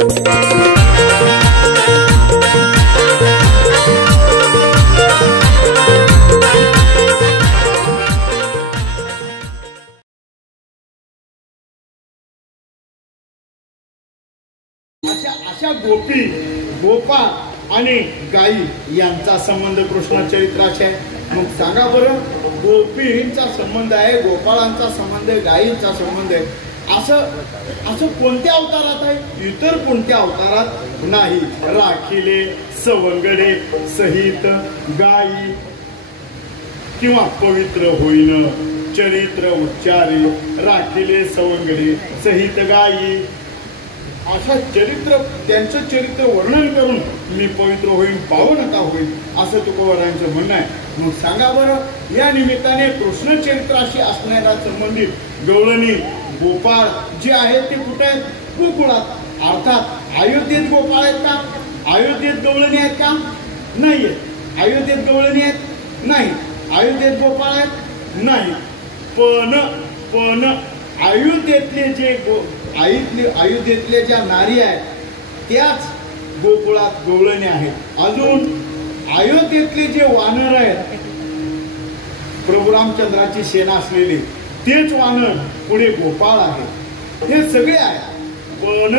अशा गोपी गोपाळ आणि गायी यांचा संबंध कृष्ण चरित्राशी आहे। मग सांगा बरं, गोपींचा संबंध आहे, गोपाळांचा संबंध आहे, गायींचा संबंध आहे, असं कोणत्या अवतारात आहे? इतर कोणत्या अवतारात नाही। राखिले सवंगडे सहित गायी किंवा पवित्र होईन चरित्र उच्चारे राखिले सवंगडे सहित गायी, अशा चरित्र त्यांचं चरित्र वर्णन करून मी पवित्र होईन पावन का होईल असं तुकोबारांचं म्हणणं आहे। मग सांगा बरं, या निमित्ताने कृष्ण चरित्राशी असणाऱ्या संबंधित गवळणी गोपाळ जे आहेत ते कुठे आहेत? गोकुळात, अर्थात अयोध्येत गोपाळ आहेत का? अयोध्येत गवळणी आहेत का? नाही आहेत। अयोध्येत गवळणी आहेत? नाही। अयोध्येत गोपाळ आहेत? नाही। पण अयोध्येतले जे अयोध्येतले ज्या नारी आहेत त्याच गोकुळात गवळणी आहेत। अजून अयोध्येतले जे वानर आहेत, प्रभू रामचंद्राची सेना असलेले तेच वानर पुढे गोपाळ आहेत, हे सगळे आहेत। पण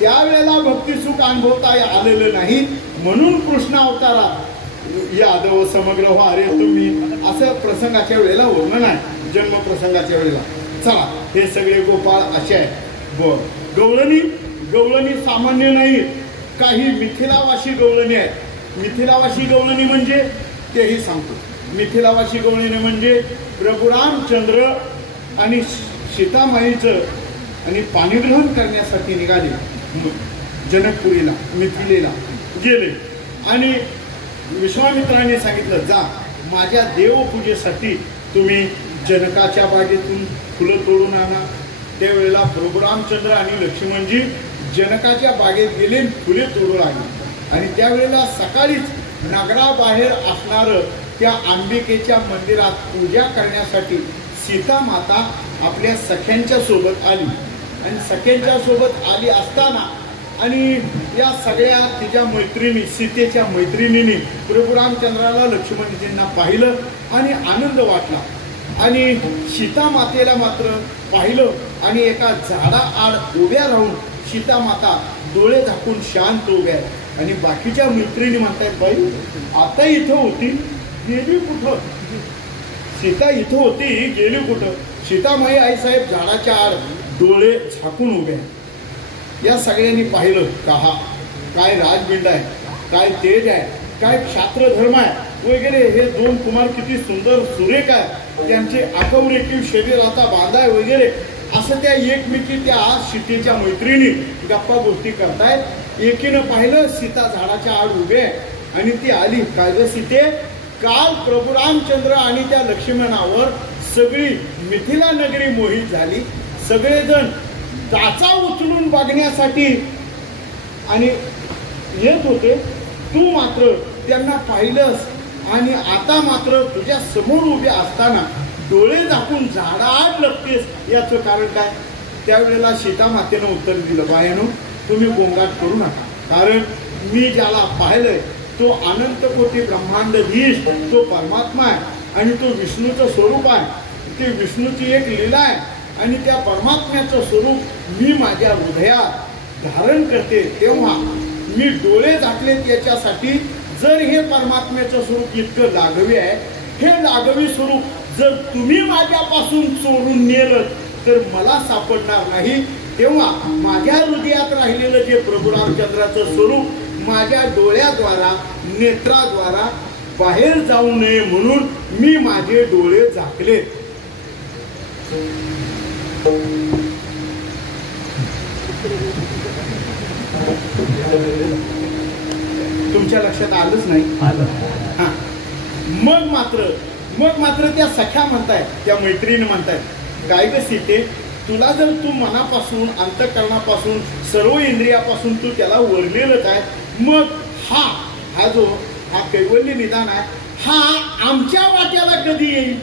त्यावेळेला भक्तिसुख अनुभवता आलेलं नाही, म्हणून कृष्ण अवतारात यादव समग्र हो अरे तुम्ही असं प्रसंगाच्या वेळेला वर्णन आहे, जन्म प्रसंगाच्या वेळेला। चला, हे सगळे गोपाळ असे आहेत। गवळणी सामान्य नाही, काही मिथिलावासी गवळणी आहेत। मिथिलावासी गवळणी म्हणजे तेही सांगतो। मिथिलावासी गवळणी म्हणजे प्रभू रामचंद्र आणि सीतामाईचं आणि पाणीग्रहण करण्यासाठी निघाले, जनकपुरीला मिथिलेला गेले आणि विश्वामित्राने सांगितलं, जा माझ्या देवपूजेसाठी तुम्ही जनकाच्या बागेतून फुलं तोडून आणा। त्यावेळेला प्रभू रामचंद्र आणि लक्ष्मणजी जनकाच्या बागेत गेले, फुले तोडू लागले आणि त्यावेळेला सकाळीच नगराबाहेर असणारं त्या अंबिकेच्या मंदिरात पूजा करण्यासाठी सीता माता आपल्या सख्यांच्या सोबत आली आणि सख्यांच्या सोबत आली असताना आणि या सगळ्या तिच्या मैत्रिणी सीतेच्या मैत्रिणींनी प्रभू रामचंद्राला लक्ष्मणजींना पाहिलं आणि आनंद वाटला आणि सीता मातेला मात्र पाहिलं आणि एका झाडाआड उभ्या राहून सीता माता डोळे झाकून शांत उभ्या आणि बाकीच्या मैत्रिणी म्हणतायत, बाई आता इथं होती गेली कुठं? सीता इथं होती गेली कुठं? सीतामाई आईसाहेब झाडाच्या आड डोळे झाकून उभ्या। या सगळ्यांनी पाहिलं, काय राजबिंड आहे, काय तेज आहे, काय क्षात्र धर्म आहे वगैरे, हे दोन कुमार किती सुंदर सुरेख आहे, त्यांचे आकवरेखीव शरीर आता बांधाय वगैरे, असं त्या एकमेकी त्या सीतेच्या मैत्रिणी गप्पा गोष्टी करतायत। एकीनं पाहिलं सीता झाडाच्या आड उभे आणि ती आली, काय ग सीते, काल प्रभू रामचंद्र आणि त्या लक्ष्मणावर सगळी मिथिला नगरी मोहित झाली, सगळेजण टाचा उचलून बघण्यासाठी आणि येत होते, तू मात्र त्यांना पाहिलंस आणि आता मात्र तुझ्या समोर उभे असताना डोळे झाकून झाडाआड लपतेस, याचं कारण काय? त्यावेळेला सीता मातेनं उत्तर दिलं, बायानो तुम्ही गोंगाट करू नका, कारण मी ज्याला पाहिलंय तो अनंत कोटी ब्रह्मांडधीश, तो परमात्मा आहे आणि तो विष्णूचं स्वरूप आहे, ते विष्णूची एक लीला आहे आणि त्या परमात्म्याचं स्वरूप मी माझ्या हृदयात धारण करते, तेव्हा मी डोळे झाकले त्याच्यासाठी। जर हे परमात्म्याचं स्वरूप इतकं लाघवी आहे, हे लाघवी स्वरूप जर तुम्ही माझ्यापासून चोरून नेलं तर मला सापडणार नाही, तेव्हा माझ्या हृदयात राहिलेलं जे प्रभू रामचंद्राचं स्वरूप माझ्या डोळ्याद्वारा नेत्राद्वारा बाहेर जाऊ नये म्हणून मी माझे डोळे झाकले। तुमच्या लक्षात आलंच नाही? हा, मग मात्र त्या सख्या म्हणतायत, त्या मैत्रिणी म्हणतायत, काय ग सीते, तुला जर तू मनापासून अंतःकरणापासून सर्व इंद्रियापासून तू त्याला वरलेलंच आहे, मग हा जो कैवल्य निदान आहे हा आमच्या वाट्याला कधी येईल?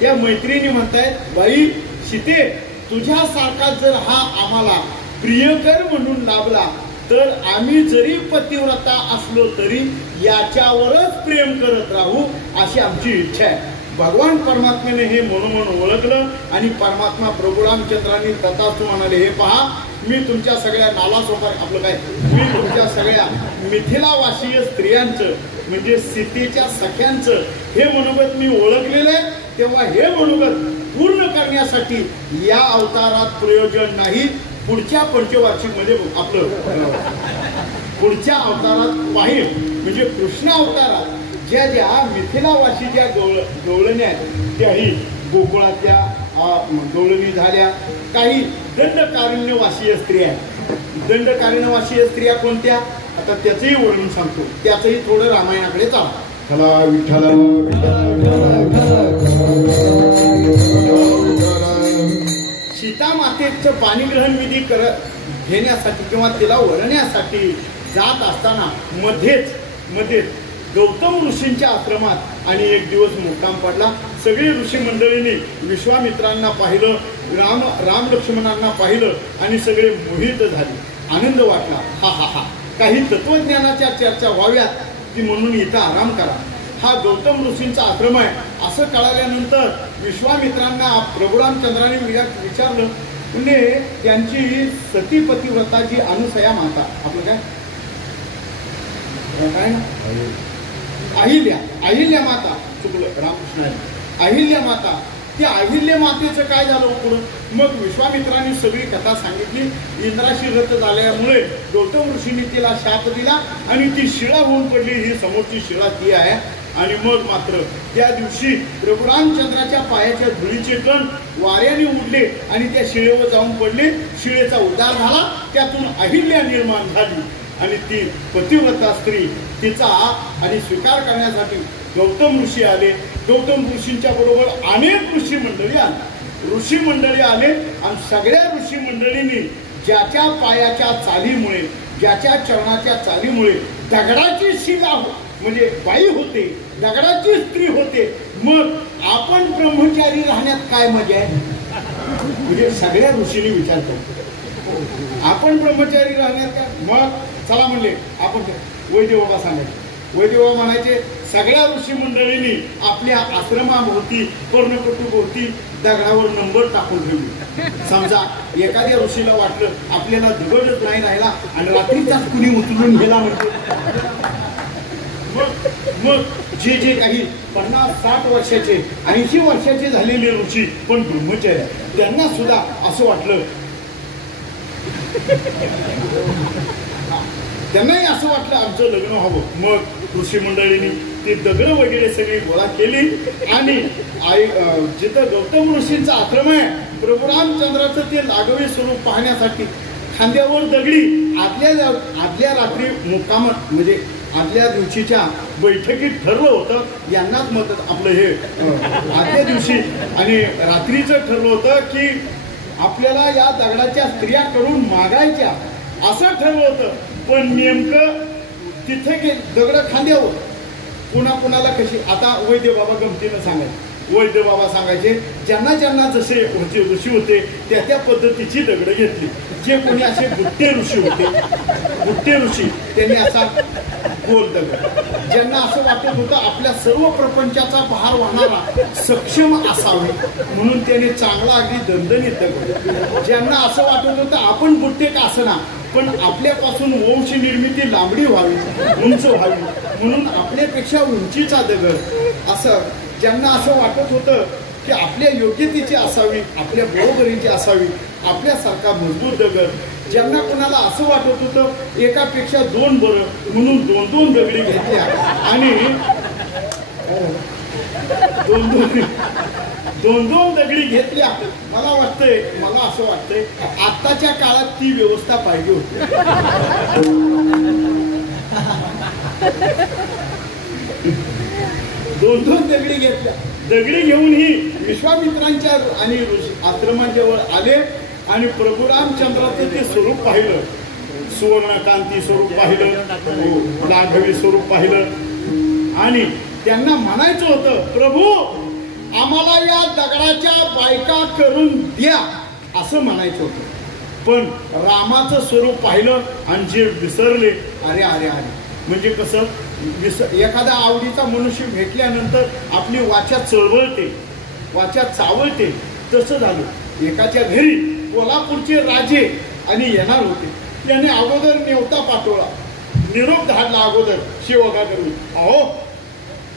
त्या मैत्रिणी म्हणतायत, बाई सीते, तुझ्यासारखा जर हा आम्हाला प्रियकर म्हणून लाभला तर आम्ही जरी पतिव्रता असलो तरी याच्यावरच प्रेम करत राहू अशी आमची इच्छा आहे. भगवान परमात्म्याने हे म्हणून ओळखलं आणि परमात्मा प्रभू रामचंद्रांनी तथास्तु म्हणाले, हे पहा मी तुमच्या सगळ्या नालासोपार आपलं काय मी तुमच्या सगळ्या मिथिलावासीय स्त्रियांचं म्हणजे सीतेच्या सख्यांचं हे मनोगत मी ओळखलेलं आहे. तेव्हा हे मनोगत पूर्ण करण्यासाठी या अवतारात प्रयोजन नाही, पुढच्या पंचवार्षिक मध्ये आपलं पुढच्या अवतारात पाहिजे. म्हणजे कृष्ण अवतारात ज्या ज्या मिथिलावासी ज्या गवळण्या आहेत त्याही गोकुळातल्या गवळणी झाल्या. काही दंडकारण्यवासीय स्त्रिया आहेत. दंडकारण्यवासीय स्त्रिया कोणत्या आता त्याचंही वर्णन सांगतो, त्याचंही थोडं रामायणाकडे चाल. चला विठ्ठल सीता मातेचं पाणीग्रहण विधी करत घेण्यासाठी किंवा तिला वरण्यासाठी जात असताना मध्येच गौतम ऋषींच्या आश्रमात आणि एक दिवस मुक्काम पडला. सगळी ऋषी मंडळींनी विश्वामित्रांना पाहिलं, राम लक्ष्मणांना पाहिलं आणि सगळे मोहित झाले. आनंद वाटला. हा हा हा काही तत्वज्ञानाच्या चर्चा व्हाव्यात ती म्हणून इथं आराम करा. हा गौतम ऋषींचा आश्रम आहे असं कळाल्यानंतर विश्वामित्रांना प्रभू रामचंद्रांनी विचारलं. म्हणजे त्यांची सती पतिव्रता जी अनुसया माता आपलं काय ना अहिल्या माता चुकलं रामकृष्ण अहिल्या माता, त्या अहिल्या मातेचं काय झालं पुढं. मग विश्वामित्रांनी सगळी कथा सांगितली. इंद्राशी रथ झाल्यामुळे गौतम ऋषींनी तिला शाप दिला आणि ती शिळा होऊन पडली. ही समोरची शिळा ती आहे. आणि मग मात्र त्या दिवशी प्रभू रामचंद्राच्या पायाच्या धुळीचे कण वाऱ्याने उडले आणि त्या शिळेवर जाऊन पडले. शिळेचा उद्धार झाला, त्यातून अहिल्या निर्माण झाली आणि ती पतिव्रता स्त्री तिचा आणि स्वीकार करण्यासाठी गौतम ऋषी आले. गौतम ऋषींच्या बरोबर अनेक ऋषी मंडळी आले आणि सगळ्या ऋषी मंडळींनी ज्याच्या पायाच्या चालीमुळे ज्याच्या चरणाच्या चालीमुळे दगडाची शिला म्हणजे बाई होते, दगडाची स्त्री होते. मग आपण ब्रह्मचारी राहण्यात काय मजा आहे. म्हणजे सगळ्या ऋषींनी विचारतो आपण ब्रह्मचारी राहण्यात काय. मग चला म्हणले आपण वैद्य बाबा सांगायचे. वैद्य बाबा म्हणायचे सगळ्या ऋषी मंडळींनी आपल्या आश्रमाभोवती पर्णकटूभोवती दगडावर नंबर टाकून ठेवली. समजा एखाद्या ऋषीला वाटलं आपल्याला दगडच नाही राहिला आणि रात्रीचाच कुणी उचलून गेला म्हणजे मग जे काही 50-60 वर्षाचे 80 वर्षाचे झालेले ऋषी पण ब्रह्मचारी त्यांना सुद्धा असं वाटलं, त्यांनाही असं वाटलं आमचं लग्न व्हावं. मग ऋषी मंडळींनी ती दगड वगैरे सगळी गोळा केली आणि जिथं गौतम ऋषींचा आश्रम आहे प्रभू रामचंद्राचं ते लागवे स्वरूप पाहण्यासाठी खांद्यावर दगडी आदल्या रात्री मुक्कामात म्हणजे आदल्या दिवशीच्या बैठकीत ठरलं होतं. यांनाच मदत आपलं हे आदल्या दिवशी आणि रात्रीचं ठरलं होतं की आपल्याला या दगडाच्या स्त्रियाकडून मागायच्या असं ठरलं होतं. पण नेमकं तिथे दगड खांद्यावर कुणाला कशी. आता वैद्य बाबा गमतीनं सांगायचे. वैद्य बाबा सांगायचे ज्यांना जसे ऋषी होते त्या पद्धतीची दगड घेतली. जे कोणी असे बुट्टे ऋषी त्यांनी असा गोल दगड. ज्यांना असं वाटत होतं आपल्या सर्व प्रपंचाचा भार वाहणारा सक्षम असावे म्हणून त्याने चांगला अगदी दणदणीत दगड. ज्यांना असं वाटत होतं आपण बुट्टे का असना पण आपल्यापासून वंश निर्मिती लांबडी व्हावी उंच व्हावी म्हणून आपल्यापेक्षा उंचीचा दगड. असं ज्यांना असं वाटत होतं की आपल्या योग्यतेची असावी आपल्या बरोबरीची असावी आपल्यासारखा मजबूत दगड. ज्यांना कोणाला असं वाटत होतं एकापेक्षा दोन बरं म्हणून 2-2 दगडी घेतल्या आणि 2-2 दगडी घेतल्या. मला असं वाटतंय आत्ताच्या काळात ती व्यवस्था पाहिजे होती. 2-2 दगडी घेतल्या. दगडी घेऊन ही विश्वामित्रांच्या आणि आश्रमांजवळ आले आणि प्रभू रामचंद्राचं ते स्वरूप पाहिलं. सुवर्णकांती स्वरूप पाहिलं, लाघवी स्वरूप पाहिलं आणि त्यांना म्हणायचं होतं प्रभू आम्हाला या दगडाच्या बायका करून द्या असं म्हणायचं होतं. पण रामाचं स्वरूप पाहिलं आणि जे विसरले, अरे अरे अरे, म्हणजे कसं एखादा आवडीचा मनुष्य भेटल्यानंतर आपली वाचा चळवळते, वाचा चावळते. तसं झालं एकाच्या घरी कोल्हापूरचे राजे आणि येणार होते. त्याने अगोदर नेवता पाठवला, निरोप धाडला अगोदर शिवगा करून, अहो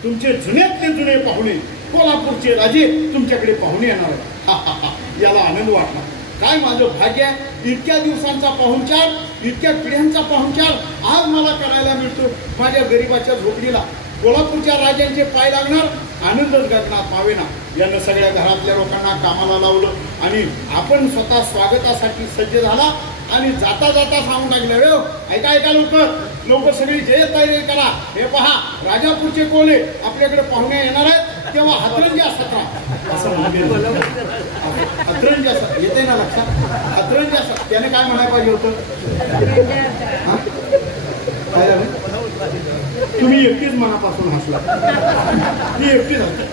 तुमचे जुन्यातले जुने पाहुणे कोल्हापूरचे राजे तुमच्याकडे पाहुणे येणार आहे. याला आनंद वाटला. काय माझं भाग्य आहे, इतक्या दिवसांचा पाहुणचार, इतक्या पिढ्यांचा पाहुणचार आज मला करायला मिळतो. माझ्या गरीबाच्या झोपडीला कोल्हापूरच्या राजांचे पाय लागणार, आनंदच गगनात मावेना. यानं सगळ्या घरातल्या लोकांना कामाला लावलं आणि आपण स्वतः स्वागतासाठी सज्ज झाला. आणि जाता जाता सांगून टाकलं, ऐका ऐका लवकर सगळी जे तयारी करा. हे पहा, राजापूरचे कोले आपल्याकडे पाहुणे येणार आहेत, तेव्हा हातरंजा सत्रा असं हातरंजा येते ना लक्षात, हातरंजा. त्याने काय म्हणायला पाहिजे होतं? काय झालं? तुम्ही एकटीच मनापासून हसला, ती एकटीच हसला.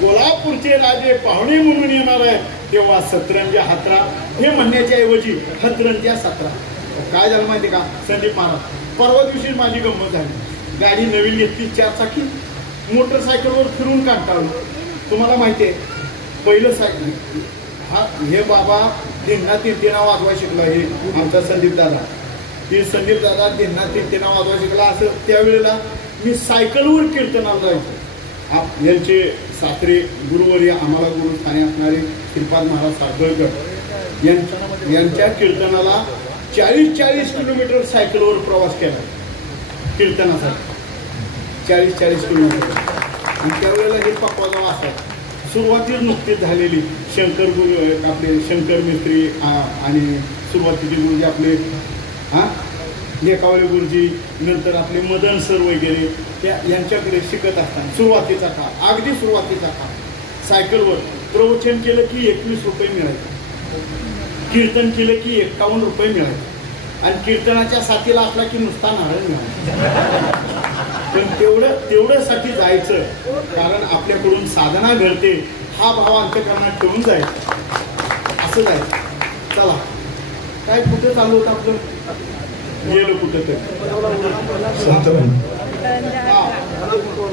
कोल्हापूरचे राजे पाहुणे म्हणून येणार आहेत, तेव्हा सतरंजा हातरा हे म्हणण्याच्या ऐवजी हातरंजा सत्रा. काय झालं माहिती का संदीप महाराज, परवा दिवशी माझी गंमत झाली. गाडी नवीन घेतली, 4 चाकी, मोटरसायकलवर फिरून काढताळू. तुम्हाला माहिती आहे, पहिलं सायकल हा हे बाबा दिन्ना तिरतेना वाजवाय शिकला. हे आमचा संदीप दादा, हे संदीप दादा दिन्ना तिरतेना वाजवाय शिकला. असं त्यावेळेला मी सायकलवर कीर्तनाला जायचो. यांचे सासरे गुरुवर्य, आम्हाला गुरुस्थानी असणारे श्रीपाद महाराज सासवडकर यांच्या कीर्तनाला 40-40 किलोमीटर सायकलवर प्रवास केला कीर्तनासाठी. 40-40 किलोमीटर. आणि त्यावेळेला हे पक्वाजा असायचा. सुरुवातीला नुकतीच झालेली शंकर गुरु, आपले शंकर मिस्त्री आणि सुरुवातीचे गुरुजी आपले लेखावले गुरुजी, नंतर आपले मदन सर वगैरे, त्या यांच्याकडे शिकत असताना सुरुवातीचा काळ, अगदी सुरुवातीचा काळ, सायकलवर प्रवचन केलं की 21 रुपये मिळायचे, कीर्तन केलं की 51 रुपये मिळायचे, आणि कीर्तनाच्या साथीला असला की नुसता नारळ मिळाला. पण तेवढं साठी जायचं, कारण आपल्याकडून साधना घडते हा भाव अंतःकरणात ठेवून जायचं, असं जायचं. चला, काय कुठं चालू होतं आपलं, गेलो कुठं तर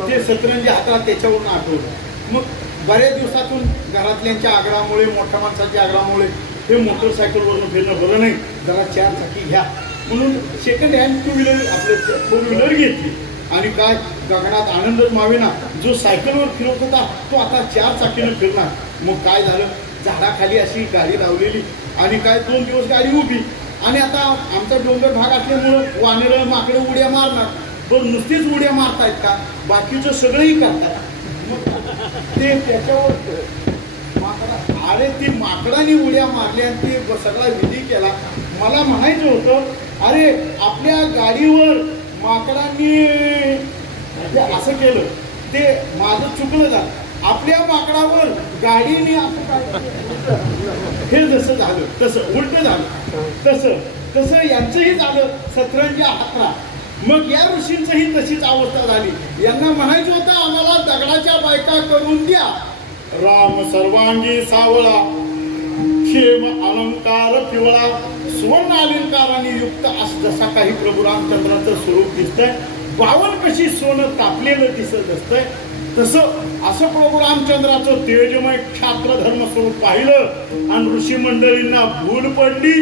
ते सतरंजी हातात, त्याच्यावरून आठवलं. मग बऱ्याच दिवसातून घरातल्यांच्या आग्रहामुळे, मोठ्या माणसाच्या आग्रहामुळे हे मोटरसायकलवरून फिरणं बरं नाही, जरा 4 चाकी घ्या म्हणून सेकंड हँड 2 व्हीलर आपलं 4 व्हीलर घेतली. आणि काय गगनात आनंदच मावेना. जो सायकलवर फिरत होता तो आता 4 चाकीनं फिरणार. मग काय झालं, झाडाखाली अशी गाडी लावलेली आणि काय 2 दिवस गाडी उभी. आणि आता आमचा डोंगर भाग असल्यामुळं वानरं माकडं उड्या मारणार. पण नुसतीच उड्या मारतायत का, बाकीचं सगळंही करतात. मग ते त्याच्यावर अरे ती माकडाने उड्या मारल्या आणि ते सगळा विधी केला. मला म्हणायचं होतं, अरे आपल्या गाडीवर माकडांनी असं केलं, ते माझं चुकलं झालं. आपल्या माकडावर गाडीने असं काय, हे जसं झालं तसं उलट झालं, तसं यांचंही झालं सतरंजा हातरा. मग या ऋषींचंही तशीच अवस्था झाली. यांना म्हणायचं होतं, आम्हाला दगडाच्या बायका करून द्या. राम सर्वांगी सावळा, क्षेम अलंकार पिवळा, सुवर्ण अलंकाराने युक्त असं जसा काही प्रभू रामचंद्राचं स्वरूप दिसतंय, 52 कशी सोनं तापलेलं दिसत असतंय, तसं असं प्रभू रामचंद्राचं तेजमय क्षात्र धर्म स्वरूप पाहिलं. आणि ऋषी मंडळींना भूल पडली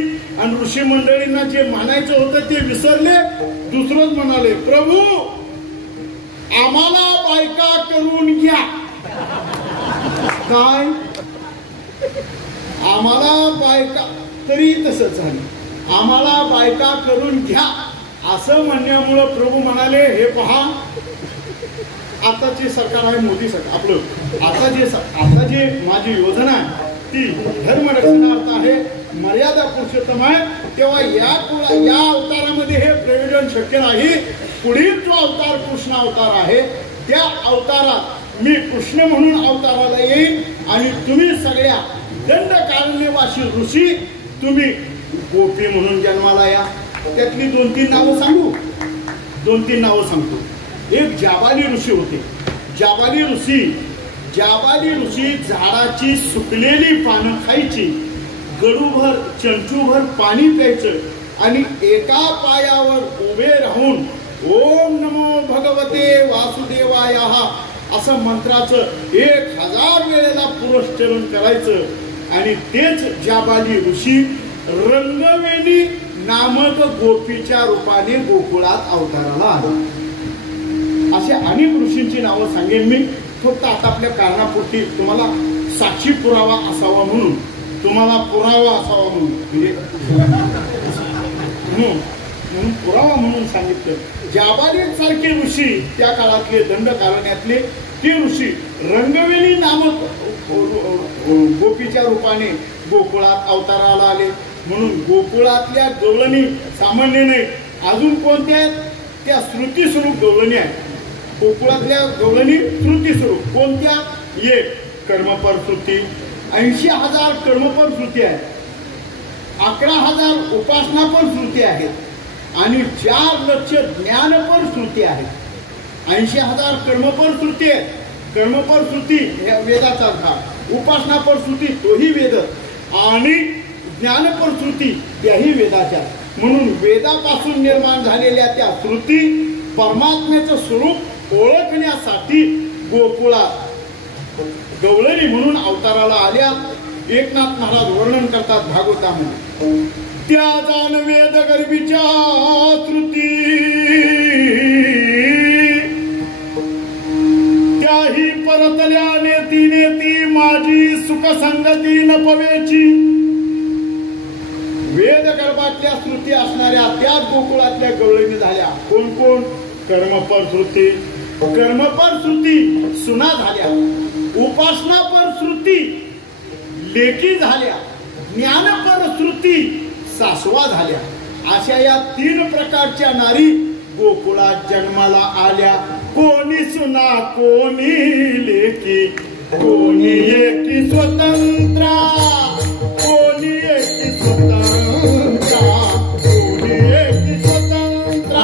आणि ऋषी मंडळींना जे म्हणायचं होतं ते विसरले. दुसरंच म्हणाले, प्रभू आम्हाला बायका करून घ्या. काय आम्हाला बायका, तरी तसंच झालं, आम्हाला बायका करून घ्या असं म्हणण्यामुळं प्रभू म्हणाले, हे पहा आताचे सरकार आहे, मोदी सरकार आपलं, आता जे माझी योजना आहे ती धर्मरक्षणार्थ आहे, मर्यादा पुरुषोत्तम आहे. तेव्हा या अवतारामध्ये हे प्रयोजन शक्य नाही. पुढील जो अवतार कृष्ण अवतार आहे त्या अवतारात मी कृष्ण म्हणून अवताराला येईन आणि तुम्ही सगळ्या दंडकारण्यवासी ऋषी तुम्ही गोपी म्हणून जन्माला या. त्यातली 2-3 नावं सांगू, 2-3 नावं सांगतो. एक जाबाली ऋषी होते. जाबाली ऋषी झाडाची सुकलेली पानं खायची गडूभर चंचूभर पाणी प्यायचं आणि एका पायावर उभे राहून ओम नमो भगवते वासुदेवाय असं मंत्राचं 1000 वेळेला पुरस्चरण करायचं आणि तेच जाबाली ऋषी रंगवेणी नामक गोपीच्या रूपाने गोकुळात अवताराला आले. असे अनेक ऋषींची नावं सांगेन मी. फक्त आता आपल्या कारणापुरती तुम्हाला साक्षी पुरावा असावा म्हणून, तुम्हाला पुरावा असावा म्हणून पुरावा म्हणून सांगितलं. जाबाली सारखे ऋषी त्या काळातले दंडकारण्यातले ते ऋषी रंगवेणी नामक गोपीच्या रूपाने गोकुळात अवताराला आले. म्हणून गोकुळातल्या गवळणी सामान्य नाही, अजून कोणत्या आहेत त्या श्रुती स्वरूप गवळणी आहेत. गोकुळातल्या गवळणी श्रुती स्वरूप कोणत्या? एक कर्मपर श्रुती, 80,000 कर्मपर श्रुती आहेत, 11,000 उपासनापर श्रुती आहेत आणि 4 लक्ष ज्ञानपर श्रुती आहेत. 80,000 कर्मपर श्रुती आहेत. कर्मपर श्रुती ह्या वेदाचा भाग, उपासनापर श्रुती तोही वेद आणि ज्ञानपर श्रुती त्याही वेदाच्या. म्हणून वेदापासून निर्माण झालेल्या त्या श्रुती परमात्म्याचं स्वरूप ओळखण्यासाठी गोकुळात गवळणी म्हणून अवताराला आल्या. एकनाथ महाराज वर्णन करतात भागवतामध्ये, त्या जाण वेद गर्भीच्या श्रुती त्याही परतल्याने ती माझी सुख संगती न पवेची. वेद गर्भातल्या श्रुती असणाऱ्या त्याच गोकुळातल्या गवळणी झाल्या. कोण कोण? कर्मपर श्रुती. कर्मपर श्रुती सुना झाल्या, उपासनापर श्रुती लेकी झाल्या, ज्ञानपर श्रुती सासवा झाल्या. अशा या 3 प्रकारच्या नारी गोकुळात जन्माला आल्या. कोणी सुना, कोणी लेकी, कोणी एकी स्वतंत्र, कोणी एकी स्वतंत्र, कोणी एकी स्वतंत्र,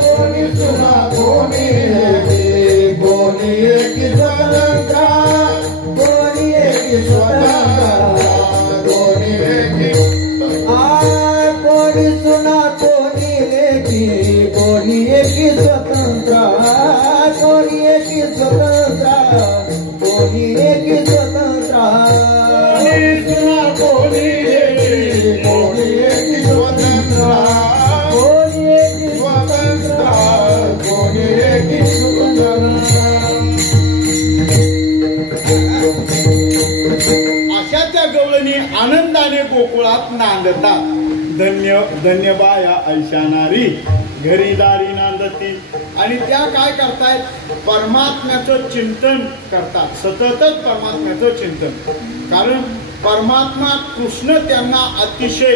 कोणी सुना, कोणी लेकी, कोणी एकी स्वतंत्र, कोणी एकी स्वतंत्र, कोणी एकी, कोणी सुना, कोणी लेकी, कोणी एकी स्वतंत्र, कोणी एकी स्वतंत्र, कोणी एकी स्वतंत्र, कोणी सुना, कोणी लेकी, कोणी एकी स्वतंत्र, कोणी एकी स्वतंत्र, कोणी एकी स्वतंत्र. अशा त्या गवळणी आनंदाने गोकुळात नांदतात. धन्य धन्य बाया ऐशा नारी घरी दारी नांदती. आणि त्या काय करतायत? परमात्म्याचं चिंतन करतात, सततच परमात्म्याचं चिंतन. कारण परमात्मा कृष्ण त्यांना अतिशय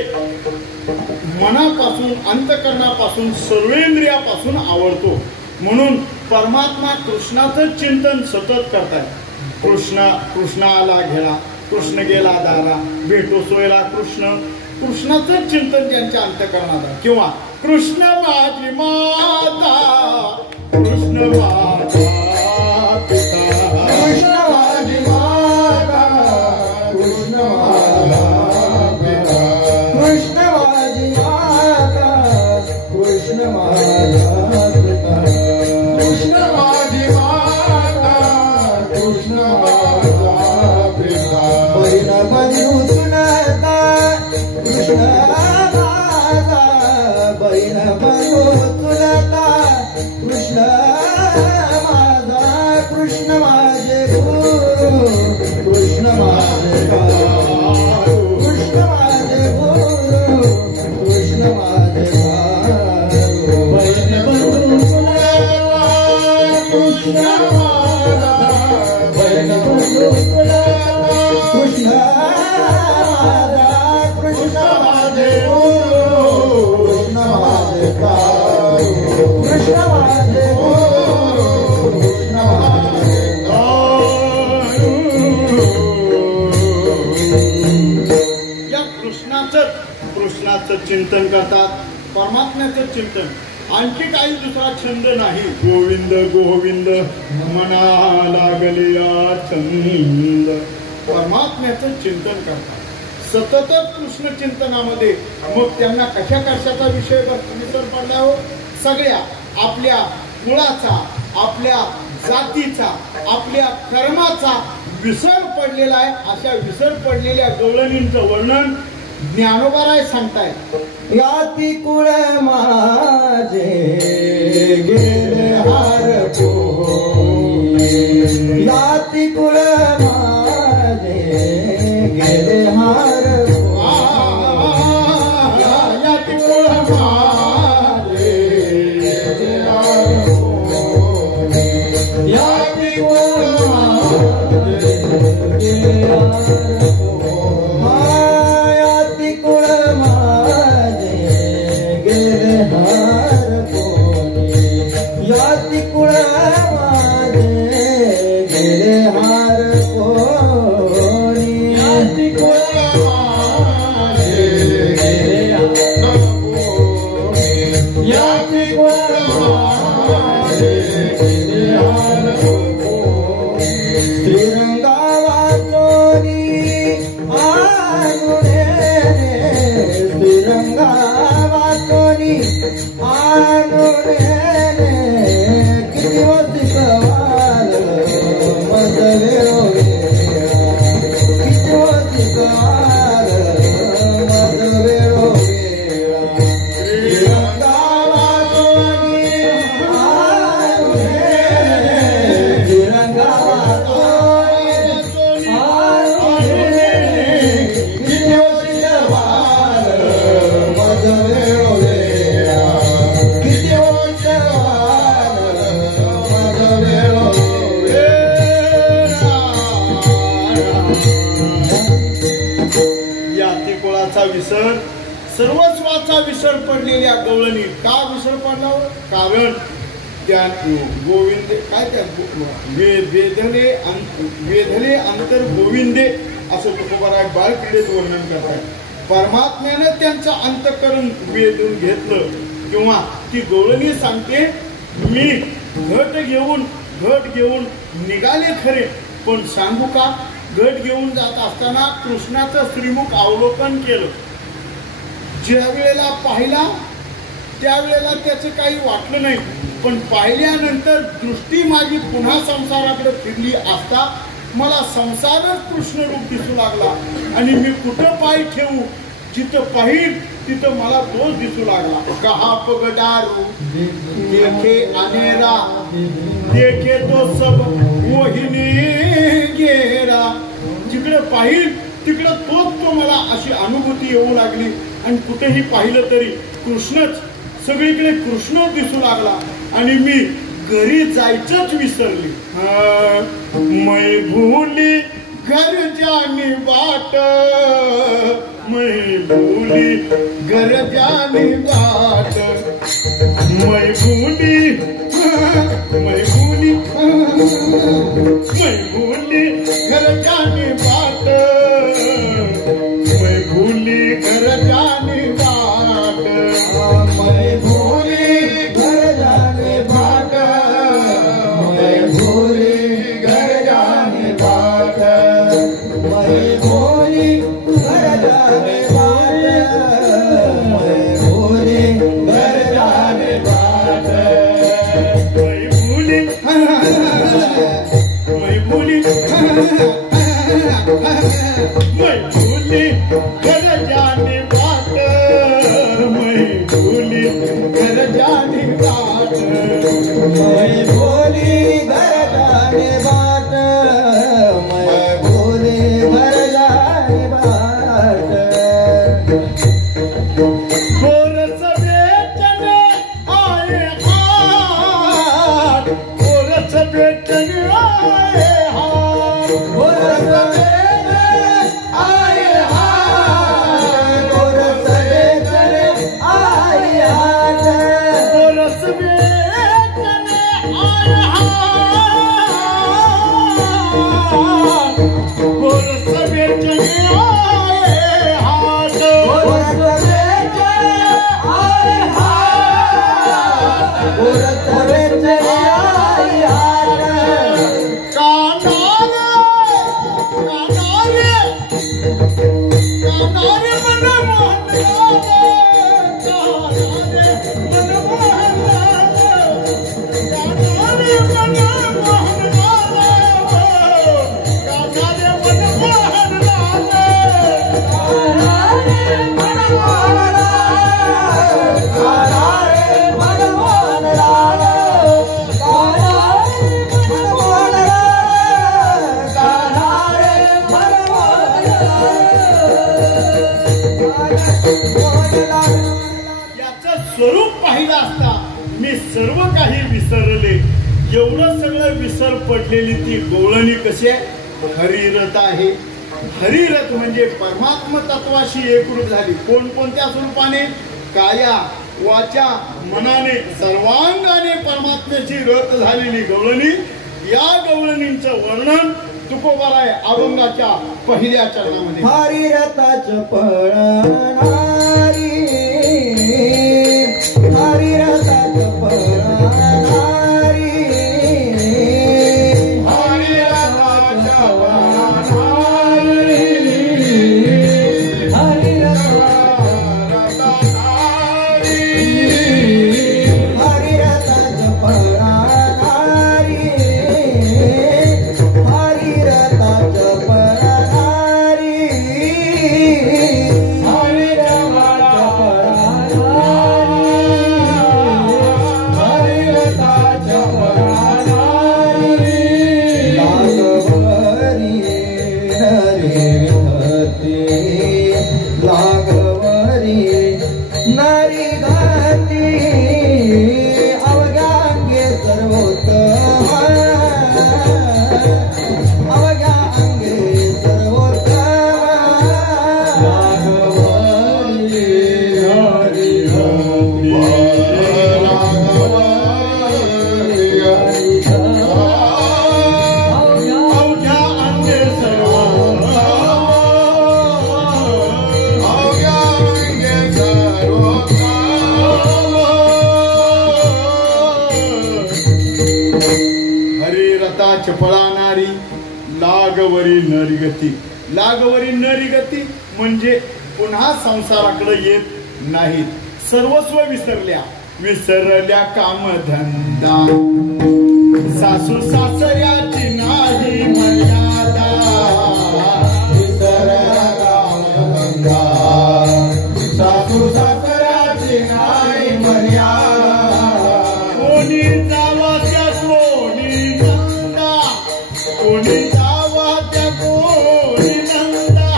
मनापासून, अंतकरणापासून, सर्वेंद्रियापासून आवडतो. म्हणून परमात्मा कृष्णाचं चिंतन सतत करतायत. कृष्ण आला गेला, कृष्ण गेला दारा, भेटो सोयला कृष्ण. कृष्णाचं चिंतन त्यांच्या अंतकरणात आहे. किंवा कृष्ण माझी माता, कृष्ण माझा पिता, कृष्ण माझी माता, कृष्ण माझा पिता, कृष्ण माझी माता, कृष्ण माझा पिता, कृष्ण माझी माता, कृष्ण माझा पिता. बहीण बंधू सुनता कृष्ण माझा, बहीण बंधू तुलता कृष्ण माझा, कृष्ण माझे गुरु, कृष्ण माझे गुरु, कृष्ण माझे गुरु, कृष्ण माझे गुरु. बहीण बंधू तुलता कृष्ण माझा, बहीण बंधू तुलता कृष्ण माझा, कृष्ण माझे गुरु, कृष्ण माझे गुरु, कृष्ण माझे गुरु, कृष्ण माझे गुरु. या कृष्णाचं चिंतन करतात, परमात्म्याचं चिंतन. आणखी काही दुसरा छंद नाही. गोविंद गोविंद मना लागले या छंद. परमात्म्याचं चिंतन करतात, सतत कृष्ण चिंतनामध्ये, मग त्यांना कशा कशाचा विषय विसर पडला हो? सगळ्या आपल्या कुळाचा, आपल्या जातीचा, आपल्या कर्माचा विसर पडलेला आहे. अशा विसर पडलेल्या गवळणींचं वर्णन ज्ञानोबाराय सांगतायत. याती कुळ माझे गेले हार कोणी, याती कुळ माझे गेले हार कोणी, याती कुळ माझे गेले हार कोणी, याती कुळ माझे गेले हार विसर, सर्वस्वाचा विसर पडलेल्या गवळणी. का विसर पडला? कारण त्या गोविंदे काय त्या वेधले अंतर गोविंदे असं तुकोबाराय बाळक्रीडेत वर्णन करतात. परमात्म्यानं त्यांचं अंतःकरण वेधून घेतलं. किंवा ती गवळणी सांगते, मी घट घेऊन निघाले खरे, पण सांगू का, घट घेऊन जात असताना कृष्णाचं श्रीमुख अवलोकन केलं. ज्या वेळेला पाहिला त्यावेळेला त्याचं काही वाटलं नाही, पण पाहिल्यानंतर दृष्टी माझी पुन्हा संसाराकडे फिरली असता मला संसारच कृष्ण रूप दिसू लागला. आणि मी कुठं पाय ठेवू, जिथं पाहिल तिथं मला तोच दिसू लागला. कहा पगडारू देखे अनेरा, देखे तो सब मोहिनी गेरा. जिकडे पाहिल तिकडं तोच तो मला अशी अनुभूती येऊ लागली. आणि कुठेही पाहिलं तरी कृष्णच, सगळीकडे कृष्ण दिसू लागला. आणि मी घरी जायचंच विसरली. मै भूली घर जानी बाट, मै भूली घर जानी बाट, मै भूली घर जानी बाट, मै भूली घर जानी बाट, मैं भूली घर जाने बाट, मैं भूली घर जाने बाट, मैं भूली घर जाने बाट, मैं भूली घर जाने बाट, मैं भूली मैं भूली घर जाने बाट, मैं भूली घर जाने बाट, मैं भूली घर जाने बाट, मैं भूली घर जाने बाट. गोरस बेचने आए हाथ, गोरस बेचने आए हाथ, गोरस बेचने आए हाथ, गोरस बेचने आए हाथ, गोरस बेचने आए हाथ, स्वरूप पाहिलं असता मी सर्व काही विसरले. एवढं सगळं विसर पडलेली ती गवळणी कशी आहे? हरिरथ आहे. हरिरथ म्हणजे परमात्म तत्वाशी एकरूप झाली. कोणकोणत्या स्वरूपाने? काया वाचा मनाने सर्वांगाने परमात्म्याची रथ झालेली गवळणी. या गवळणींचं वर्णन तुकोबाला आहे अभंगाच्या पहिल्या चरणामध्ये. हरिरथाचं पळणारी, हरिरथाचं पळणारी, हरिरथाचं पळणारी, हरिरथाचं पळणारी, हरिरथाचं पळणारी, हरिरथाचं पळणारी, लागवरी नारी घाती, अवघांगे सर्वोत्तम, अवघांगे सर्वोत्तम, लागवरी नारी घाती, अवघ्या अंगे हरिरथाच पळणारी, लागवरी नरिगती. लागवरी नरिगती म्हणजे पुन्हा संसाराकडे येत नाहीत. सर्वस्व विसरल्या, विसरल्या कामधंदा, सासू सासऱ्याची नाही मर्यादा, विसरल्या कामधंदा, सासू सासऱ्याची नाही मर्यादा. कोणी जावा त्या कोणी नंदा, कोणी जावा त्या कोणी नंदा,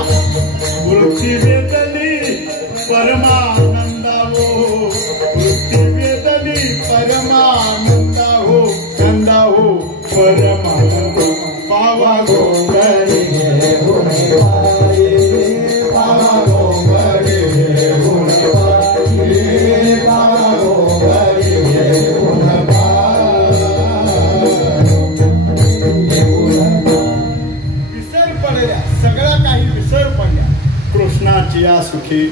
वृत्ती वेदली परमानंदा हो, वृत्ती वेदली परमानंदा हो, नंदा हो परमानंद. पावा गोंगडी घेऊन पायी, पावा गोंगडी घेऊन पायी, पावा गोंगडी घेऊन विसर पडल्या, सगळं काही विसर पडल्या. कृष्णाची या सुखी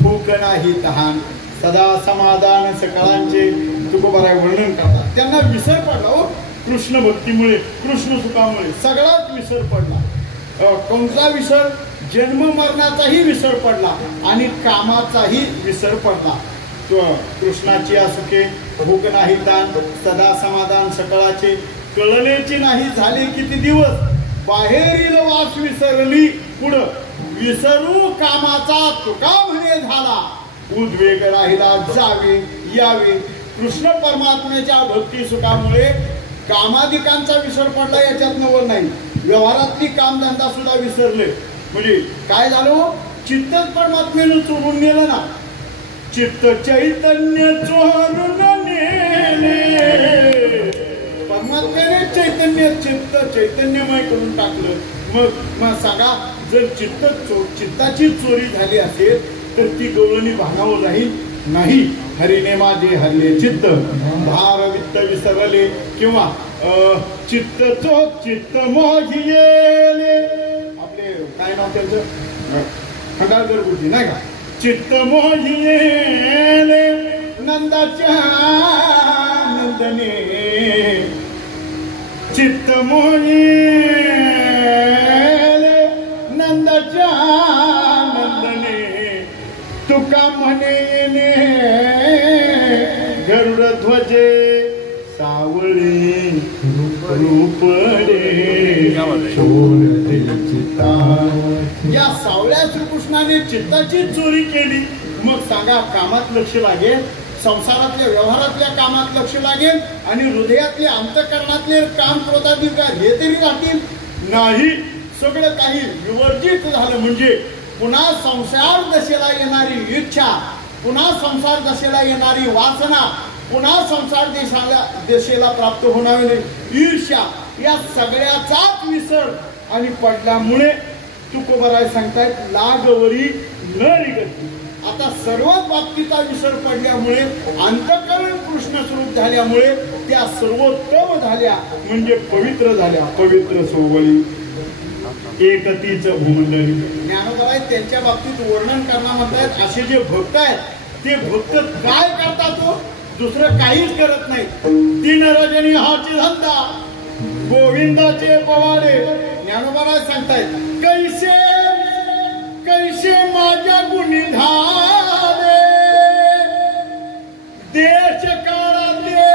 भूक नाही तहान, सदा समाधान सकळांचे तुकोबाराय वर्णन करतात. त्यांना विसर पडला हो, कृष्ण भक्तीमुळे, कृष्ण सुखामुळे सगळाच विसर पडला. कोणता विसर? जन्म मरणाचाही विसर पडला आणि कामाचाही विसर पडला. कृष्णाची या सुखे भूक नाही ताण, सदा समाधान सकळाचे, कळलेची नाही झाले किती दिवस, बाहेरील वास विसरली पुढं, विसरू कामाचा तुका म्हणे झाला, उद्वेग राहिला जावे यावे. कृष्ण परमात्म्याच्या भक्ती सुखामुळे कामाधिकांचा विसर पडला, याच्यात नवल नाही. व्यवहारातली कामधंदा सुद्धा विसरले. म्हणजे काय झालं? चित्तच परमात्म्यानं चोरून नेलं ना. चित्त चैतन्य चोरून नेले, परमात्म्याने चैतन्य चित्त चैतन्यमय करून टाकलं. मग सांगा, जर चित्ताची चोरी झाली असेल तर ती गवळणी भानावर राहील नाही. हरिने माझे हरले चित्त, भाव वित्त विसरले, किंवा चित्त चोख चित्त मोहिले. आपले काय नाव त्यांचं? खंडाळकर गुरुजी नाही का? चित्त मोहिले नंदाच्या नंदने, चित्त मोहिले नंदाच्या नंदने, तुका म्हणे गरुड ध्वजे सावळी रूपडे शोधते चित्ता. या सावळ्या श्रीकृष्णाने चित्ताची चोरी केली. मग सांगा, कामात लक्ष लागेल, संसारातल्या व्यवहारातल्या कामात लक्ष लागेल आणि हृदयातले अंतःकरणातले काम क्रोधाधिकार हे तरी राहतील नाही. सगळं काही विवर्जित झालं म्हणजे पुन्हा संसार दशेला येणारी इच्छा पुन्हा संसार दशेला येणारी वासना, पुन्हा संसार देशेला प्राप्त होणारी ईर्ष्या, या सगळ्याचाच विसर आणि पडल्यामुळे तुकोबराय सांगतायत लागवरी नरी गती. आता सर्वच बाबतीचा विसर पडल्यामुळे, अंतःकरण कृष्ण स्वरूप झाल्यामुळे त्या सर्वोत्तम झाल्या, म्हणजे पवित्र झाल्या. पवित्र सोवळी एकतीच भूमंडळी. ज्ञानोबराय त्यांच्या बाबतीत वर्णन करणार म्हणतायत, असे जे भक्त आहेत ते भक्त काय करतात हो? दुसरं काहीच करत नाही. तीन रजनी हाची धंदा, गोविंदाचे पवाडे. ज्ञानोबराय सांगतायत, कैसे कैसे माझ्या गुणी धावे, देश काळातले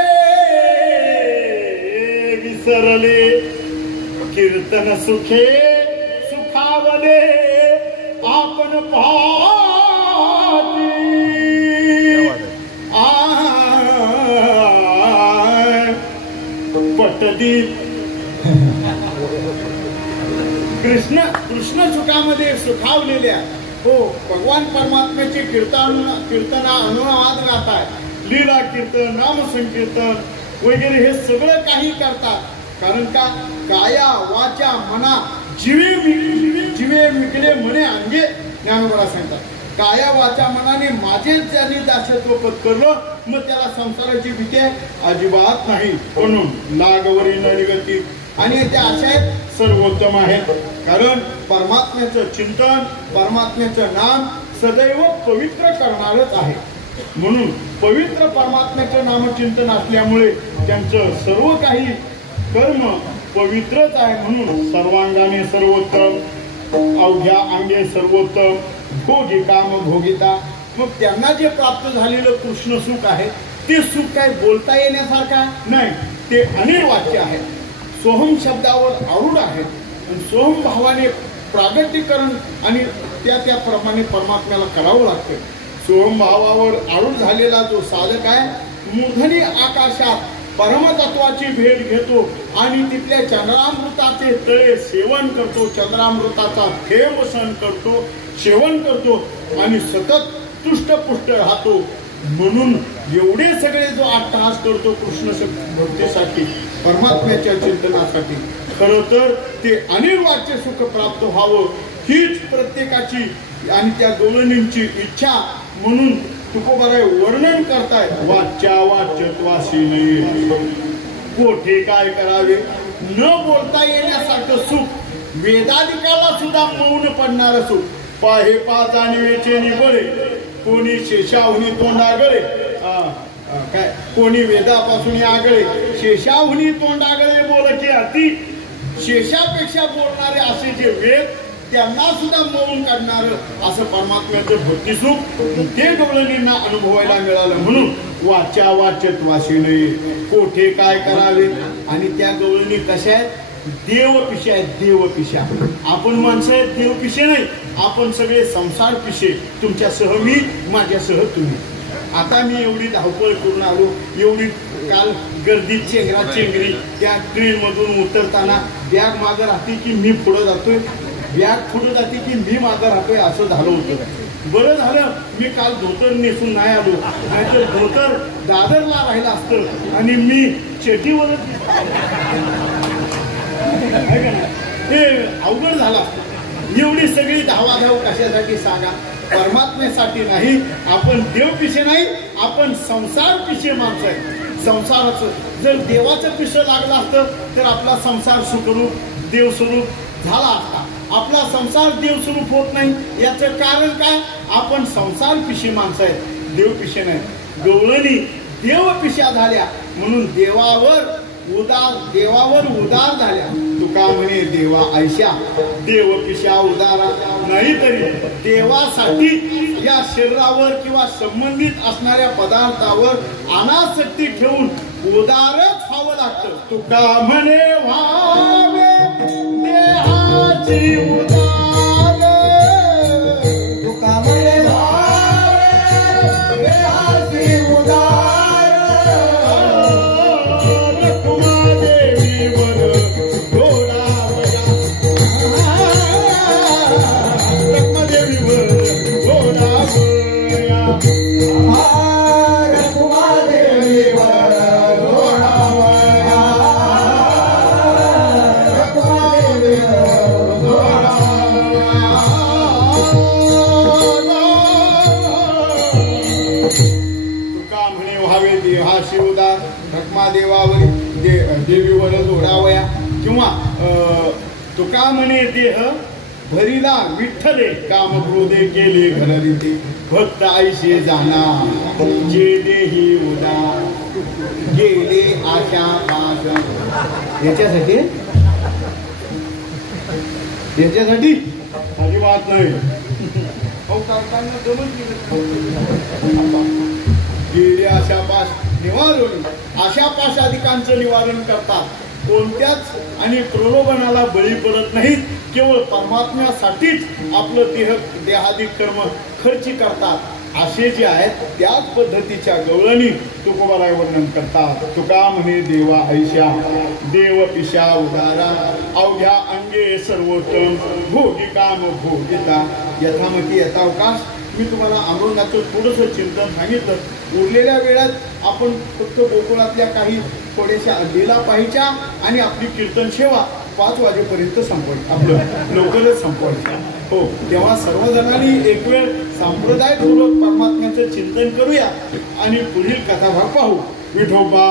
विसरले, कीर्तन सुखे सुखावले आपण पाहती. पटदीप कृष्ण सुखामध्ये सुखावलेल्या, हो, भगवान परमात्म्याचे कीर्तना अनुवाद गाताय, लीला कीर्तन, नाम संकीर्तन वगैरे हे सगळं काही करतात. कारण का? काया वाचा मना जीवे मिकले म्हणे अंगे. ज्ञानोबा सांगतात, काया वाचा मनाने माझे ज्यांनी दासत्व पत्करलं, मग त्याला संसाराची भीती अजिबात नाही. म्हणून लागवरी नरिगती. आणि त्या अशा आहेत सर्वोत्तम आहेत, कारण परमात्म्याचं चिंतन, परमात्म्याचं नाम सदैव पवित्र करणारच आहे. म्हणून पवित्र परमात्म्याचं नामचिंतन असल्यामुळे त्यांचं सर्व काही कर्म पवित्रच आहे. म्हणून सर्वांगाने सर्वोत्तम, अवघ्या अंगे सर्वोत्तम, भोगी काम भोगिता. मग त्यांना जे प्राप्त झालेलं कृष्ण सुख आहे ते सुख काय बोलता येण्यासारखा नाही, ते अनिर्वाच्य आहे. सोहम शब्दावर आरूढ आहे. सोहम भावाने प्रागट्यकरण आणि त्याप्रमाणे परमात्म्याला करावं लागतं. सोहम भावावर आरूढ झालेला जो साधक आहे, मूर्धनी आकाशात परमतत्वाची भेट घेतो आणि तिथल्या चंद्रामृताचे तळे सेवन करतो, चंद्रामृताचा थेंब सण करतो, सेवन करतो आणि सतत तुष्टपुष्ट राहतो. म्हणून एवढे सगळे जो अट्टहास करतो कृष्ण भक्तीसाठी, परमात्म्याच्या चिंतनासाठी, खरं तर ते अनिर्वाच्य सुख प्राप्त व्हावं हीच प्रत्येकाची आणि त्या गवळणींची इच्छा. म्हणून तुकोबाराय वर्णन करताय, वाच्या वाच्यत्वासी नाही कोठे काय करावे. न बोलता येण्यासारखं सुख, वेदाधिकाला सुद्धा मौन पडणारं सुख. पाहे पाच आणि वेचे निबळे, कोणी शेषाहुनी तोंडागळे, काय कोणी वेदापासून आगळे, शेषाहुनी तोंडागळे बोलके अति. शेषापेक्षा बोलणारे असे जे वेद, त्यांना सुद्धा मौन काढणार असं परमात्म्याचं भक्तिसुख ते गवळणींना अनुभवायला मिळालं. म्हणून वाच्या वाच्यत्वासी नाही कोठे काय करावे. आणि त्या गवळणी कशा आहेत? देवपिशा आहेत, देवपिशा. आपण माणसं आहेत, देवपिशे नाही. आपण सगळे संसार पिशे, तुमच्यासह मी, माझ्यासह तुम्ही. आता मी एवढी धावपळ करून आलो, एवढी काल गर्दीत चेंगरा चेंगरी, त्या ट्रेन मधून उतरताना बॅग मागं राहते की मी पुढे जातोय, बॅग पुढे जाते की मी मागं राहतोय, असं झालं होतं. बरं झालं मी काल धोतर नेसून नाही आलो, नाहीतर धोतर दादरला राहिलं असतं आणि मी चेटीवरच हे अवघड झालं असतं. एवढी सगळी धावाधाव कशासाठी सांगा? परमात्म्यासाठी नाही. आपण देवपिशे नाही, आपण संसार पिशे माणसं आहे. संसाराचं जर देवाचं पिशं लागलं असतं तर आपला संसार सुखरूप देवस्वरूप झाला असता. आपला संसार देवस्वरूप होत नाही. याचं कारण काय? आपण संसार पिशे माणसं आहेत, देवपिशे नाही. गवळणी देवपिशा झाल्या म्हणून देवावर उदार झाल्या. तुका म्हणे देवा ऐशा, देवपिशा उदारा. नाहीतरी देवासाठी या शरीरावर किंवा संबंधित असणाऱ्या पदार्थावर अनासक्ती ठेवून उदारच व्हावं लागतं. तुका म्हणे व्हावे देहाची उदार, तुका म्हणे व्हावे देहाची उदार. देवीवर जोडावया किंवा तुका म्हणे देह भरीला विठ्ठले काम क्रोधे केले घररीते भक्त आईशे जाना जे देही उदा गेले आशा पाश याच्यासाठी अजिबात नाही गेले आशा पाश निवारण आशा पाशाधिकांचं निवारण करतात कोणत्याच आणि प्रलोभनाला बळी पडत नाहीत केवळ परमात्म्यासाठीच आपलं देहादिक कर्म खर्ची करतात असे जे आहेत त्याच पद्धतीच्या गवळणी तुकोबाराय वर्णन करतात तुका म्हणे देवा ऐशा देव पिशा उदारा अवघ्या अंगे सर्वोत्तम भोगी काम भोगिता यथामती यथावकाश मी तुम्हाला अमृताचं थोडंसं चिंतन सांगितलं उरलेल्या वेळात आपण फक्त गोकुळातल्या काही थोड्याशा लीला पाहायच्या आणि आपली कीर्तन सेवा 5 वाजेपर्यंत संपवायची आपलं लवकरच संपवायचं हो तेव्हा सर्वजणांनी एक वेळ संप्रदायपूर्वक परमात्म्याचं चिंतन करूया आणि पुढील कथाभाग पाहू विठोबा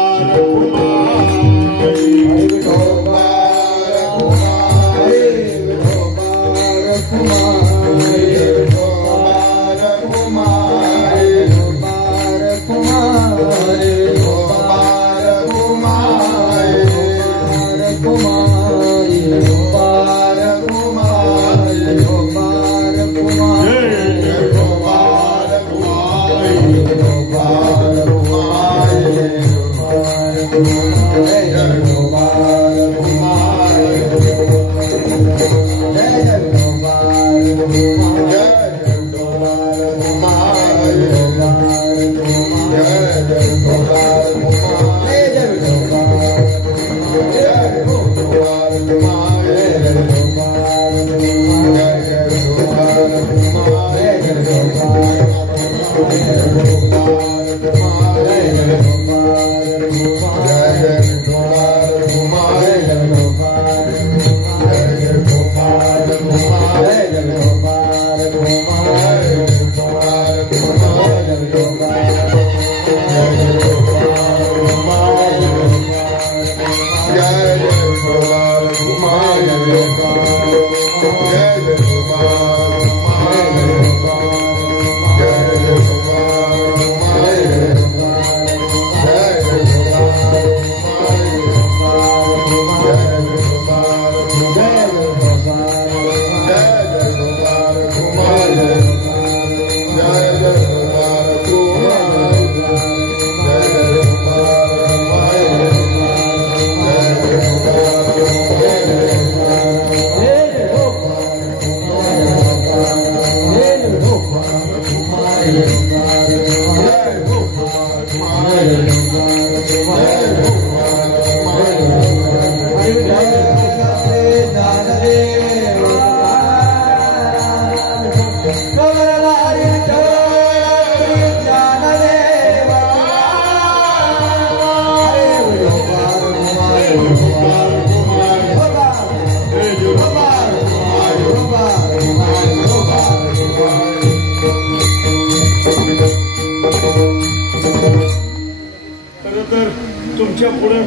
तुमच्या पुढे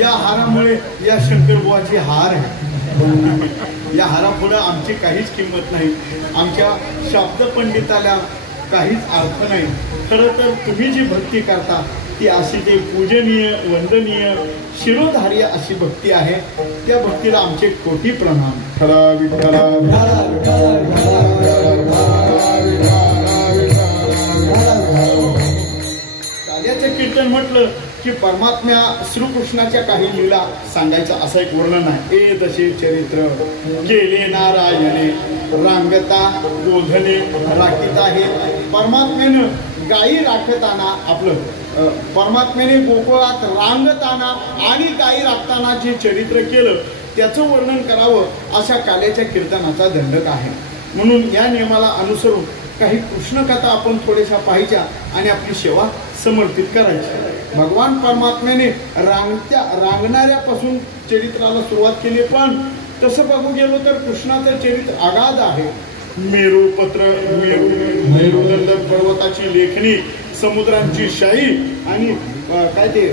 या हारामुळे या शंकरबुवाची हार आहे या हारापुढे आमची काहीच किंमत नाही आमच्या शब्द पंडिताला काहीच अर्थ नाही खरं तर तुम्ही जी भक्ती करता ती अशी ते पूजनीय वंदनीय शिरोधार्य अशी भक्ती आहे त्या भक्तीला आमचे कोटी प्रणाम खरा विठ्ठला काल्याचं कीर्तन म्हटलं की परमात्म्या श्रीकृष्णाच्या काही लीला सांगायचं असं एक वर्णन आहे ए दशे चरित्र केले नारायणे रांगता गोधने राखीत आहे परमात्म्यानं गायी राखताना आपलं परमात्म्याने गोकुळात रांगताना आणि गायी राखताना जे चरित्र केलं त्याचं वर्णन करावं अशा काल्याच्या कीर्तनाचा दंडक आहे म्हणून या नियमाला अनुसरून काही कृष्णकथा आपण थोड्याशा पाहायच्या आणि आपली सेवा समर्पित करायची. भगवान परमात्म्याने रांगणाऱ्यापासून चरित्राला सुरुवात केली, पण तसं बघू गेलो तर कृष्णाचं चरित्र अगाध आहे. मेरुदंड पर्वताची लेखणी, समुद्रांची शाही आणि काय ते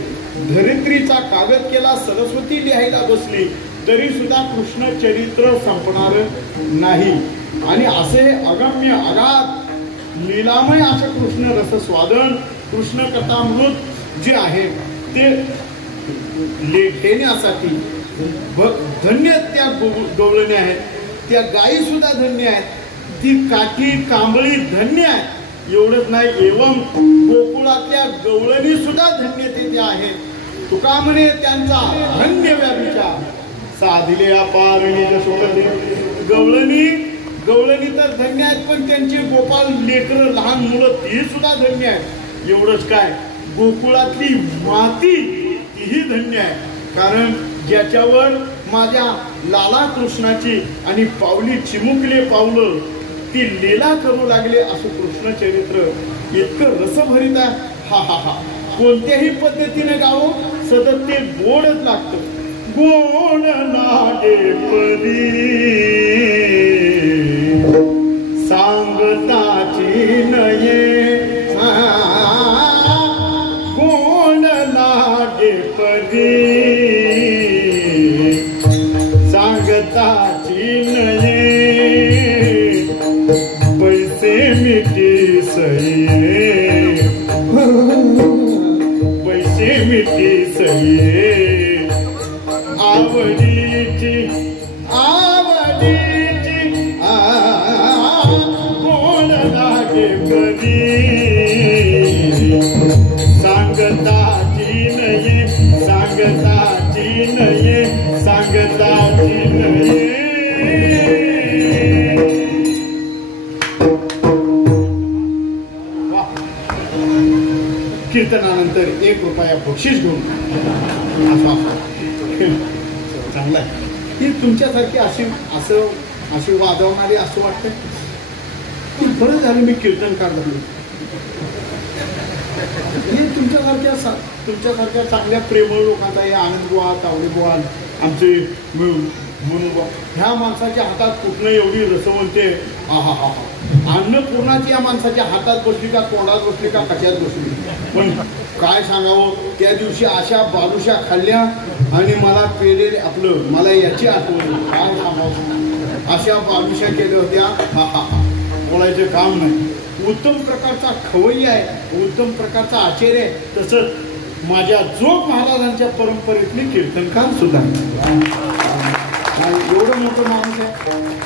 धरित्रीचा कागद केला, सरस्वती लिहायला बसली तरी सुद्धा कृष्ण चरित्र संपणार नाही. आणि असे अगम्य अगाध लीलामय असं कृष्ण रसस्वादन, कृष्ण कथामृत जे आहे ते लेखण्यासाठी धन्य त्या गवळणी आहेत, त्या गायी सुद्धा धन्य आहेत, ती काठी कांबळी धन्य आहे. एवढंच नाही, एवं गोकुळातल्या गवळणी सुद्धा धन्य ते आहेत. तुका म्हणे त्यांचा धन्य व्यापीचा साधिले अपारणी गवळणी तर धन्य आहेत, पण त्यांची गोपाळ लेकरं लहान मुलं ती सुद्धा धन्य आहेत. एवढंच काय, गोकुळातली माती तीही धन्य आहे. कारण ज्याच्यावर माझ्या लाला कृष्णाची आणि पावली चिमुकले पावलं ती लीला करू लागले असं कृष्ण चरित्र इतकं रसभरित आहे. हा हा हा, कोणत्याही पद्धतीने गावो सतत ते गोडच लागतं. गोड लागे परी सांगताची नये, गोड लागे परी सांगताची नये, पैसे मिठी सये, पैसे मिठी सये, आवडीची गोड लागे परी सांगताची नये, सांगताची नये, सांगताची नये. कीर्तनानंतर 1 रुपया बक्षीस घेऊन चांगला आहे. ही तुमच्यासारखी अशी वाजवणारी असं वाटतं की बरं झालं मी कीर्तन काढलं. हे तुमच्यासारख्या चांगल्या प्रेमळ लोकांचा, हे आनंद बुवा, तावडे बुवा, आमचे म्हणून ह्या माणसाच्या हातात कुठनं एवढी रसवंते, आहा हा हा, अन्नपूर्णाची या माणसाच्या हातात बसली का, तोंडात बसली का, कशात बसली. पण काय सांगावं, त्या दिवशी अशा बालुशा खाल्ल्या आणि मला पेलेले मला याची आठवण, काय सांगावं, अशा बालुशा केल्या होत्या. हा हा हा, बोलायचं काम नाही. उत्तम प्रकारचा खवय्या आहे, उत्तम प्रकारचा आचार्य आहे. तसंच माझ्या जोग महाराजांच्या परंपरेतली कीर्तनकार सुद्धा एवढं मोठं माणूस आहे.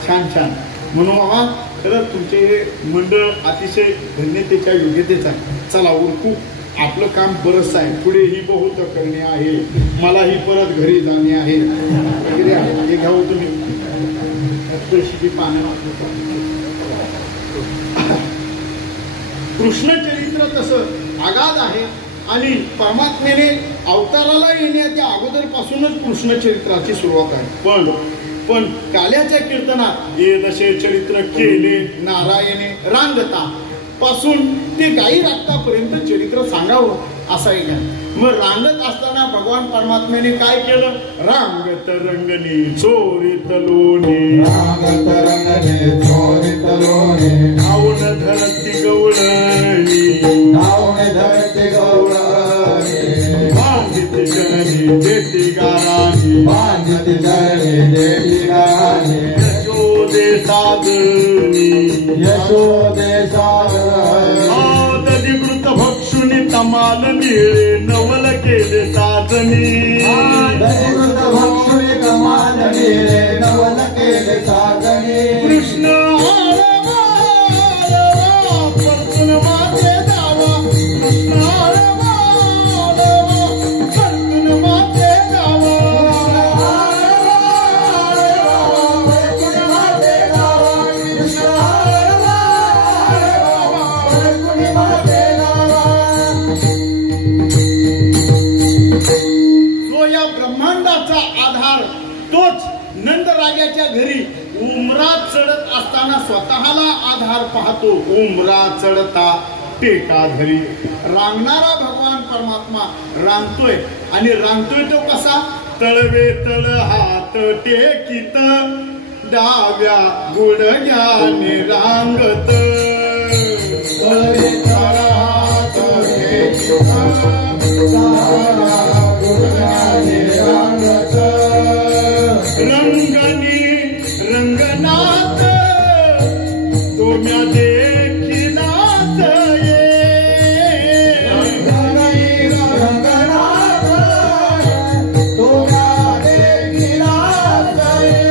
छान छान. म्हणून बाबा खरंच तुमचे हे मंडळ अतिशय धन्यतेच्या योग्यतेचं आहे. चला उरकू, आपलं काम बरंच आहे, पुढेही बहुत करणे आहे, मलाही परत घरी जाणे आहे वगैरे आहे. हे घ्यावं तुम्ही तुळशीची पानं. कृष्ण चरित्र तसं आगाध आहे आणि परमात्म्याने अवताराला येण्याच्या अगोदरपासूनच कृष्ण चरित्राची सुरुवात आहे. पण काल्याच्या कीर्तनात हे दशे चरित्र केले नारायणे रांगता पासून ते गाई राखतापर्यंत चरित्र सांगावं असा एक आहे. मग रांगत असताना भगवान परमात्म्याने काय केलं, रांगत रंगणी चोरीत लोणी, रांगत रंगणी चोरीत लोणी, नावून धरती गवळणी, नावून धरती गवळणी, बांधित जननी देती गाराणी, बांधित जननी देती गाराणी, यशोदे साधनी, यशोदे साधनी, आदधिकृत भक्षुनी तमाल निळे नवल केले साधनी, आदधिकृत भक्षुनी तमाल निळे नवल केले साधनी, कृष्ण परतून माते जावा, कृष्ण परतून माते जावा, ब्रह्मांडाचा आधार तोच नंदराजाच्या घरी उमरात चढत असताना असताना स्वतःला आधार पाहतो उमरा चढता टेका धरी. रांगणारा भगवान परमात्मा रांगतोय आणि रांगतोय तो कसा? तळवे तळ हात टेकीत डाव्या गुडघ्याने रांगत. तळवे तळ हात टेकीत डाव्या गुडघ्याने रांगत. रंगनी रंगनाथ तुम्या देखिलाच ये. रंगनी रंगनाथ तुम्या देखिलाच ये.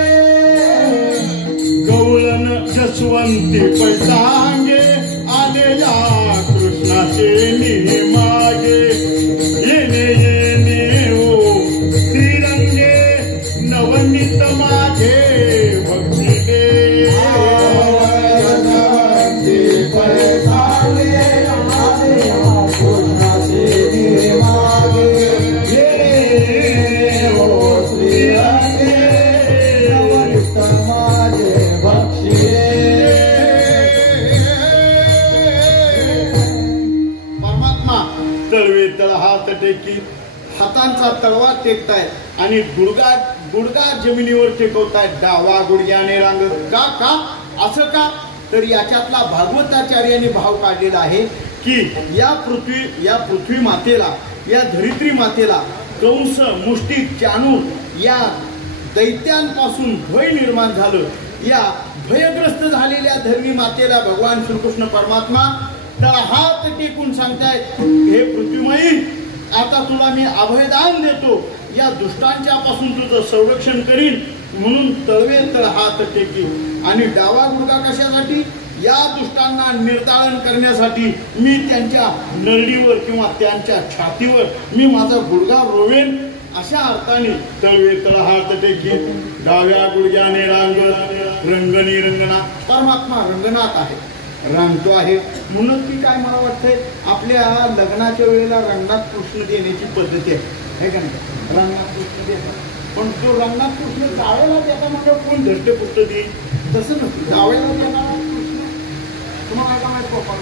गवळण जसवंती पैसांगे आलेल्या कृष्णाचे निमागे. येणे येणे ओ श्रीरंगे नवनीत माझे भक्ती दे. परमात्मा तळवे तळ हात टेकी हातांचा तळवा टेकताय आणि गुडगा जमिनीवर टेकवताय. डावा गुडघ्याने रांगत. का असं का? तर याच्यातला भागवताचार्यांनी भाव काढलेला आहे की या पृथ्वी मातेला, या धरित्री मातेला कंस, मुष्टिक, चाणूर या दैत्यांपासून भय निर्माण झालं. या भयग्रस्त झालेल्या धरणी मातेला भगवान श्रीकृष्ण परमात्मा त्याला हात टेकून सांगतायत, हे पृथ्वीमयी आता तुला मी अभयदान देतो. या दुष्टांच्या पासून तुझं संरक्षण करीन म्हणून तळवे तळ हात टेकी. आणि डावा गुडघा कशासाठी? या दुष्टांना निर्दालन करण्यासाठी मी त्यांच्या नरडीवर किंवा त्यांच्या छातीवर मी माझा गुडघा रोवेन. अशा अर्थाने तळवे तळ हात टेकी डाव्या गुडघ्याने रांगत. रंगनी रंगनाथ परमात्मा रंगनाथ आहे, रांगतो आहे. म्हणून की काय मला वाटतंय आपल्या लग्नाच्या वेळेला रंगनाथ कृष्ण देण्याची पद्धती आहे का नाही? रंगनाथ कृष्ण देतात, पण तो रंगनाथ कृष्ण जावेला देता म्हणजे कोण धरते पुष्ट देईल? तसं नसतं. जावेला देणार कृष्ण तुम्हाला काय माहित पप्पा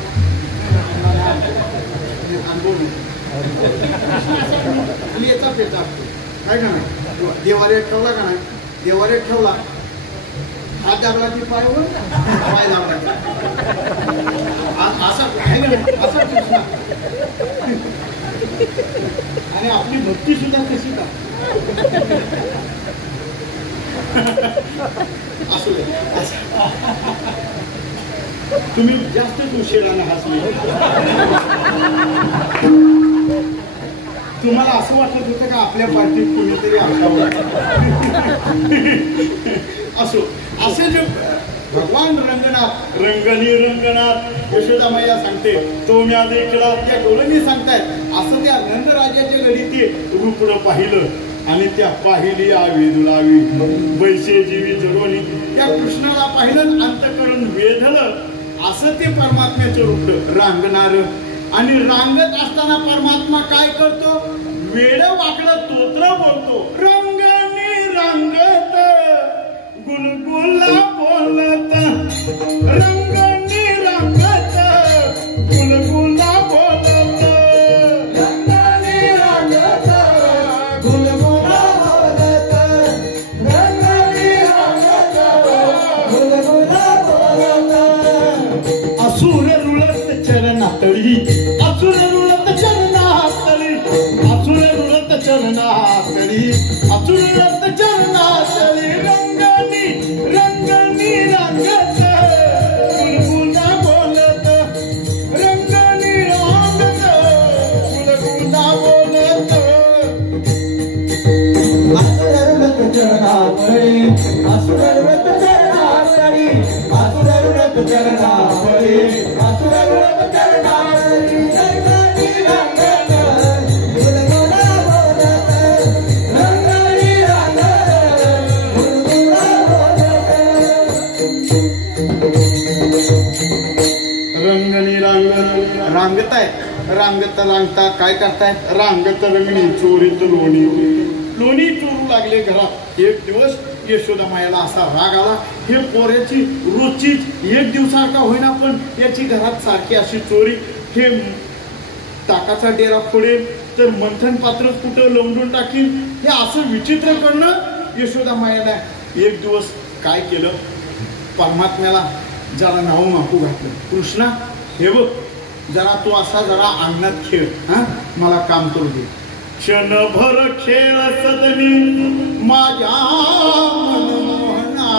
आणि याचा पेचा असतो काय का नाही? देवाऱ्यात ठेवला का नाही? देवाऱ्यात ठेवला हात दाबला की पायवर पाय दाबला असा आहे ना, असा कृष्ण. आणि आपली भक्ती सुद्धा कशी का असू दे. तुम्ही जास्तच उशिराने हसले. तुम्हाला असं वाटत होतं का आपल्या पार्टीत कुणीतरी असावं? असो. असे जे भगवान रंगनाथ, रंगनी रंगनाथ यशोदा मैया सांगते तो म्या देखला त्या डोळ्यांनी सांगतायत. असं त्या नंदराजाच्या घरी ते रूपडं पाहिलं आणि त्या पाहिली आवी दुलावी वैसे जीवी जरोनी. त्या कृष्णाला पाहिलं अंतःकरण वेधलं. असं ते परमात्म्याचं रूप रांगणार. आणि रांगत असताना परमात्मा काय करतो? वेड वाकडं तोत्र बोलतो. रंगनी रंगत गुलगुला बोलत. रंगनी रंगत गुलगुला बोलत. रंगनी रंगत गुलगुला बोलत. रंगनी रंगत गुलगुला बोलत. असुर रुळत चरणातळी, असुर रुळत चरणातळी, असुर रुळत चरणातळी, असुर रुळत चरणातळी. रंगनी रंगनी रंगत गुलगुला बोलत. रंगनी रंगत गुलगुला बोलत. असुर रुळत चरणातळी, असुर रुळत चरणातळी, असुर रुळत चरणातळी, असुर रुळत चरणातळी. रंगनी रंगत गुलगुला बोलत. रंगनी रंगत गुलगुला बोलत. रंगनी रांगत रांगताय. रांगत रांगता काय करताय? रांगत रंगणी चोरीत लोणी. लोणी चोरू लागले घरात. एक दिवस यशोदा मायाला असा राग आला, हे पोऱ्याची रोजचीच एक दिवसाका होईना पण याची घरात सारखी अशी चोरी, हे ताकाचा डेरा फोडेल तर मंथन पात्र कुठं लवडून टाकील, हे असं विचित्र करणं यशोदा मायाला एक दिवस काय केलं, परमात्म्याला जरा नाव मापू घातलं. कृष्णा हे बघ, जरा तू असा जरा अंगणात खेळ, हा मला काम करू दे. क्षणभर खेळ सदनी माझ्या मनमोहना.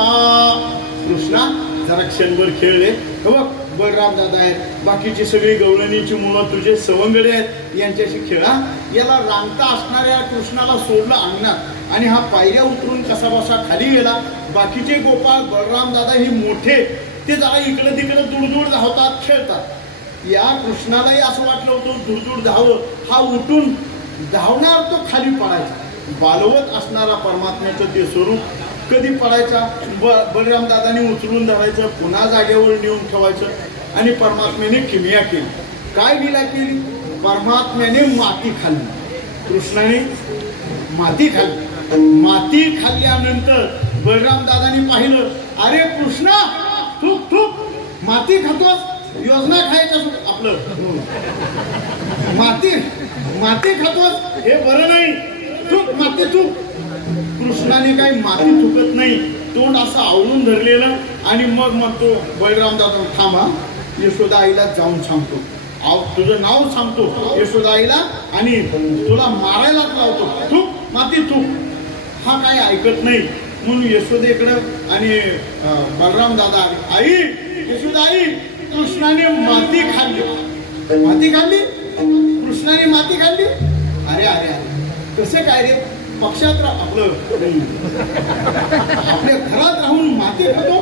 कृष्णा जरा क्षणभर खेळले. हे बघ बलराम दादा आहेत, बाकीची सगळी गवळणीची मुलं तुझे सवंगडे आहेत, यांच्याशी खेळा. याला रांगता असणाऱ्या कृष्णाला सोडलं अंगणात आणि हा पायऱ्या उतरून कसा बसा खाली गेला. बाकीचे गोपाळ बलराम दादा ही मोठे, ते जरा इकडे तिकडे दूरदूर धावतात, खेळतात. या कृष्णालाही असं वाटलं होतं दूरदूर धावं, हा उठून धावणार तो खाली पडायचा. बालवत असणारा परमात्म्याचं ते स्वरूप कधी पडायचा, बलराम दादाने उचलून धरायचं, पुन्हा जागेवर नेऊन ठेवायचं आणि परमात्म्याने किमिया केली. काय लीला केली? परमात्म्याने माती खाल्ली, कृष्णाने माती खाल्ली. माती खाल्ल्यानंतर बलराम दादाने पाहिलं, अरे कृष्णा थूक थूक माती खातोस, योजना खायच्या आपलं माती खातोस, हे बरं नाही, थूक माती थूक. कृष्णाने काही माती थुकत नाही, तोंड असं आवळून धरलेलं आणि मग म्हणतो बलराम दादा थांबा, यशोदा आईला जाऊन सांगतो, तुझं नाव सांगतो यशोदा आईला आणि तुला मारायलाच लावतो, थूक माती थूक. हा काय ऐकत नाही म्हणून यशोदेकडं आणि बलराम दादा आई यशोदा आई कृष्णाने माती खाल्ली, माती खाल्ली, कृष्णाने माती खाल्ली. अरे अरे अरे कसे काय रे, पक्षात आपलं आपल्या घरात राहून माती खातो,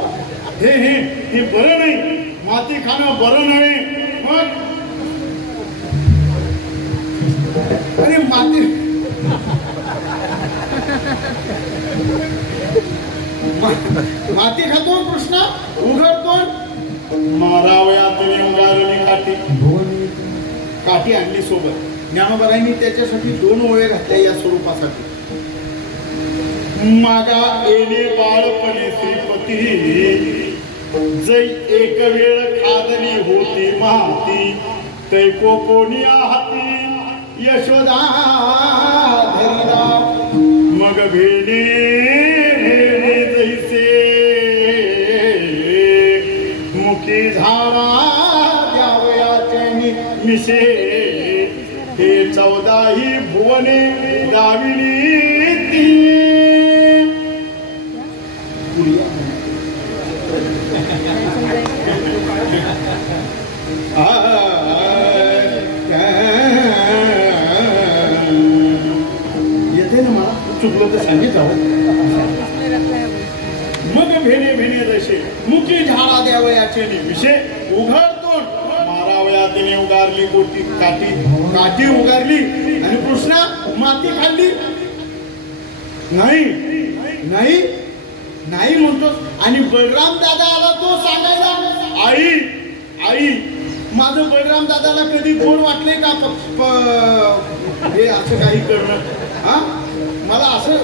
हे बरं नाही, माती खाणं बरं नाही. मग अरे माती खातो कृष्णा, उघडतो, मारावयात काठी काठी आणली सोबत. ज्ञानोबारांनी त्याच्यासाठी 2 ओळे घातल्या या स्वरूपासाठी. मागा येणे बाळपणे श्रीपती, जै एक वेळ खादली होती माती, तैको कोणी हाती यशोदा धरिला. मग भेणे जैसे मुखी झाला द्यावयाचे मिशे, हे 14 भुवने दाविली ती. येते ना मला, चुकलं तर सांगितलं. मग भेणे भेणे जसे मुखी झाडा द्यावयाचे विषय, उघडतो मारावयातीने उगारली कोटी काठी, काठी उगारली आणि कृष्णा माती खाल्ली. नाही नाही नाही म्हणतो. आणि बलराम दादा आला तो सांगायला, आई आई माझं बलराम दादाला कधी गोड वाटले का हे असं काही करणं? हा मला असं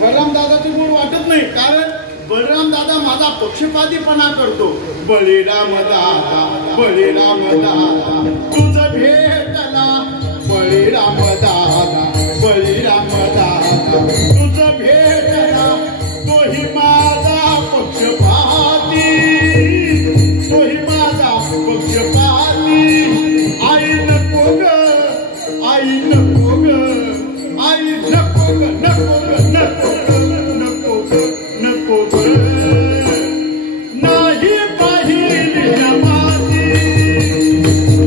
बलराम दादाचं गोड वाटत नाही, कारण बलराम दादा माझा पक्षपातीपणा करतो. बळीराम दादा बळीराम दादा तुझं भेटला, बळीराम दादा बळीराम दादा तुझं भेटला, तोही माझा पक्षपाती, तोही माझा पक्षपाती. आई नको ग, आई नको ग, आई नको ग, नको ग, नको नको ग, नको ग. नाही पाहिली जमाती,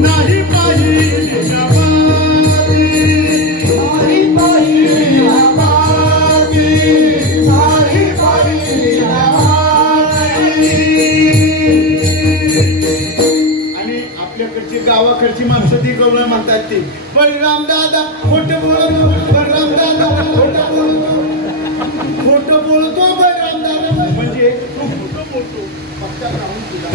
नाही पाहिली जमाती, नाही पाहिली जमाती, नाही पाहिली जमाती. आणि आपल्याकडची गावाकडची माणसं ती गवळण म्हणतात, ती बलराम दादा खोटं बोलतो, बलराम दादा खोटं बोलतो, खोटं बोलतो बलराम दादा. म्हणजे तो खोटं बोलतो पक्षात राहून सुद्धा.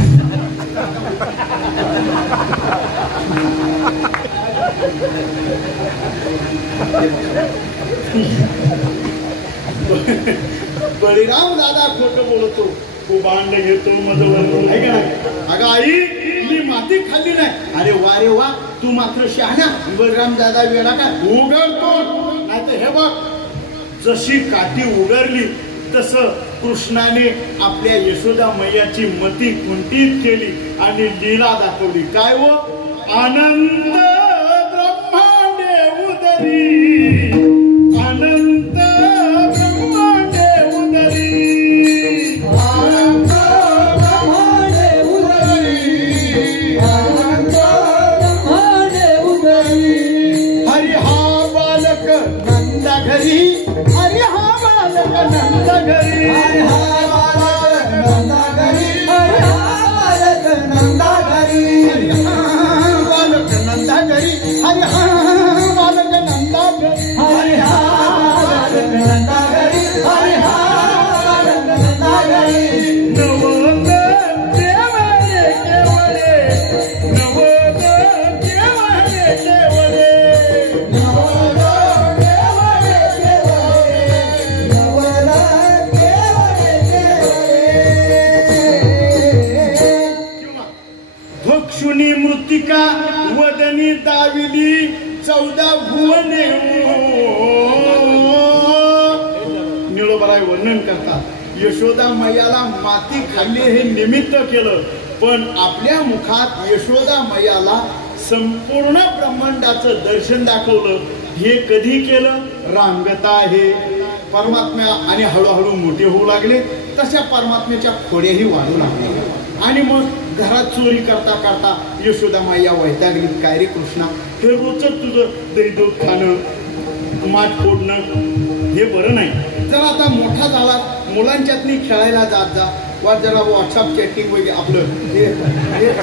बळीराम दादा खोटं बोलतो, तू भांड घेतो मधवर आहे का नाही? अगं आई मी माती खाल्ली नाही. अरे वा रे वा, तू मात्र शहाणा. बळीराम दादा वेळा का उघडतो नाही तर हे बघ, जशी काठी उघडली तसं कृष्णाने आपल्या यशोदा मैयाची मती कुंठित केली आणि लीला दाखवली. काय वो अनंत ब्रह्मांडे उदरी, अनंत ब्रह्मांडे उदरी, अनंत ब्रह्मांडे उदरी, अनंत ब्रह्मांडे उदरी. हरी हा बालक नंदा घरी, हरी हा बालक नंदा घरी, हरी हा बालक नंदा घरी, हरी हा बालक नंदा घरी, बालक नंदा घरी, हरी हा बालक नंदा घरी, हरी हा बालक नंदा घरी, हरी हा बालक नंदा घरी. नवोद देवरे केवळे, नवोद देवरे केवळे, नवल केवळे केवळे, नवल केवळे केवळे. भक्षुनी मृत्तिका वदनी दाविली 14 भुवने. निळोबराय वर्णन करतात, यशोदा मैयाला माती खाल्ली हे निमित्त केलं, पण आपल्या मुखात यशोदा मैयाला संपूर्ण ब्रह्मांडाचं दर्शन दाखवलं. हे कधी केलं? रांगता आहे परमात्मा आणि हळूहळू मोठे होऊ लागले, तशा परमात्म्याच्या खोड्याही वाढू लागल्या. आणि मग घरात चोरी करता करता यशोदा मैया वैतागली. काय रे कृष्णा, हे रोजच तुझं दही दूध खाणं, माठ फोडणं हे बरं नाही. जर आता मोठा झाला, मुलांच्यातनी खेळायला जात जा, वा जरा व्हॉट्सअप चॅटिंग वगैरे आपलं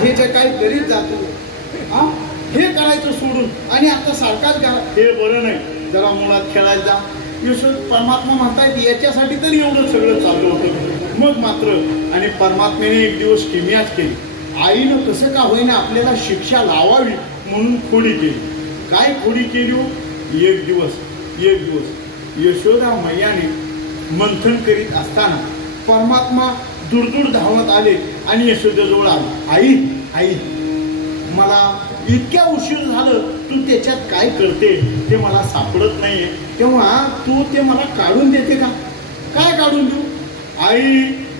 हे जे काही करीत जातो, हा हे करायचं सोडून आणि आता सारखाच घरा, हे बरं नाही. जरा मुलात खेळायला जा. यशोद परमात्मा म्हणतायत याच्यासाठी तरी एवढं सगळं चालू होतं. मग मात्र आणि परमात्म्याने एक दिवस किमियाच केली. आईनं कसं का होईना आपल्याला शिक्षा लावावी म्हणून खोडी केली. काय खोडी केली हो? एक दिवस यशोदा मैयाने मंथन करीत असताना परमात्मा दूर धावत आले आणि यशोदेजवळ आले. आई आई, मला इतक्या उशीर झालं, तू त्याच्यात काय करते ते मला सापडत नाहीये, तेव्हा तू ते मला काढून देते का? काय काढून देऊ? आई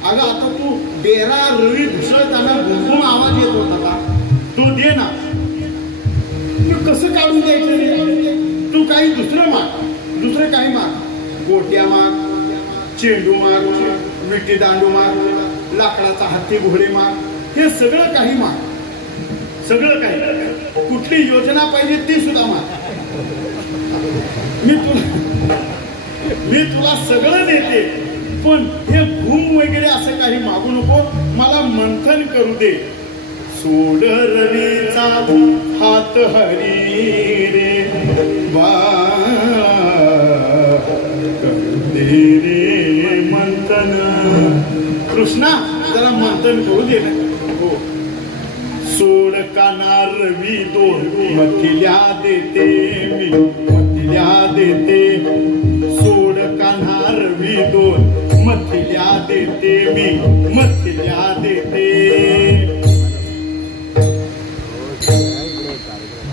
अगं आता तू डेरा रवी घुसळताना घुमघुम आवाज येत होता का? तू दे ना. कसं काढून द्यायचं? तू काही दुसरं काही माग, गोट्या माग, चेंडू माग, विटी दांडू माग, लाकडाचा हत्ती घोडे माग, हे सगळं काही माग, सगळं काही. कुठली योजना पाहिजे ती सुद्धा माग. मी तुला सगळं देते, पण हे घुम वगैरे असं काही मागू नको, मला मंथन करू दे. सोड रवीचा हात हरी रे रे मंथन. कृष्णा जरा मंथन करू दे ना. हो. सोड काना रवी दोन मथिल्या देते मी, मथिल्या देते. सोड काना रवी दोन मथिल्या देते मी, मथिल्या देते.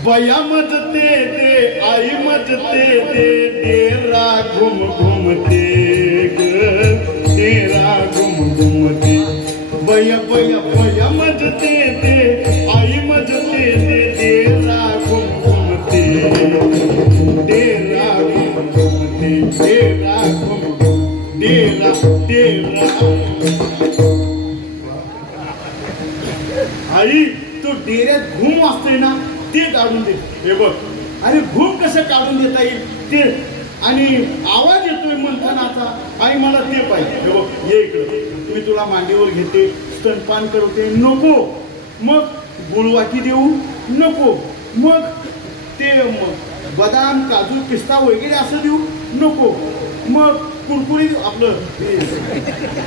बया मजते दे, आई मजते दे, डेरा घुम घुमते ग, डेरा घुम घुमते. बया बया बया मजते दे, आई मजते दे, डेरा घुम घुमते, डेरा घुम घुमते, डेरा घुम, डेरा डेरा. आई तो डेऱ्यात घुम वाजते ना, ते काढून दे. हे बघ, अरे घुम कसं काढून देता येईल ते, आणि आवाज येतोय मंथनाचा, आई मला ते पाहिजे. हे बघ, ये इकडे, मी तुला मांडीवर घेते, स्तनपान करते. नको. मग गुळवाटी देऊ नको. मग ते बदाम काजू पिस्ता वगैरे असं देऊ नको. मग कुरकुरीत आपलं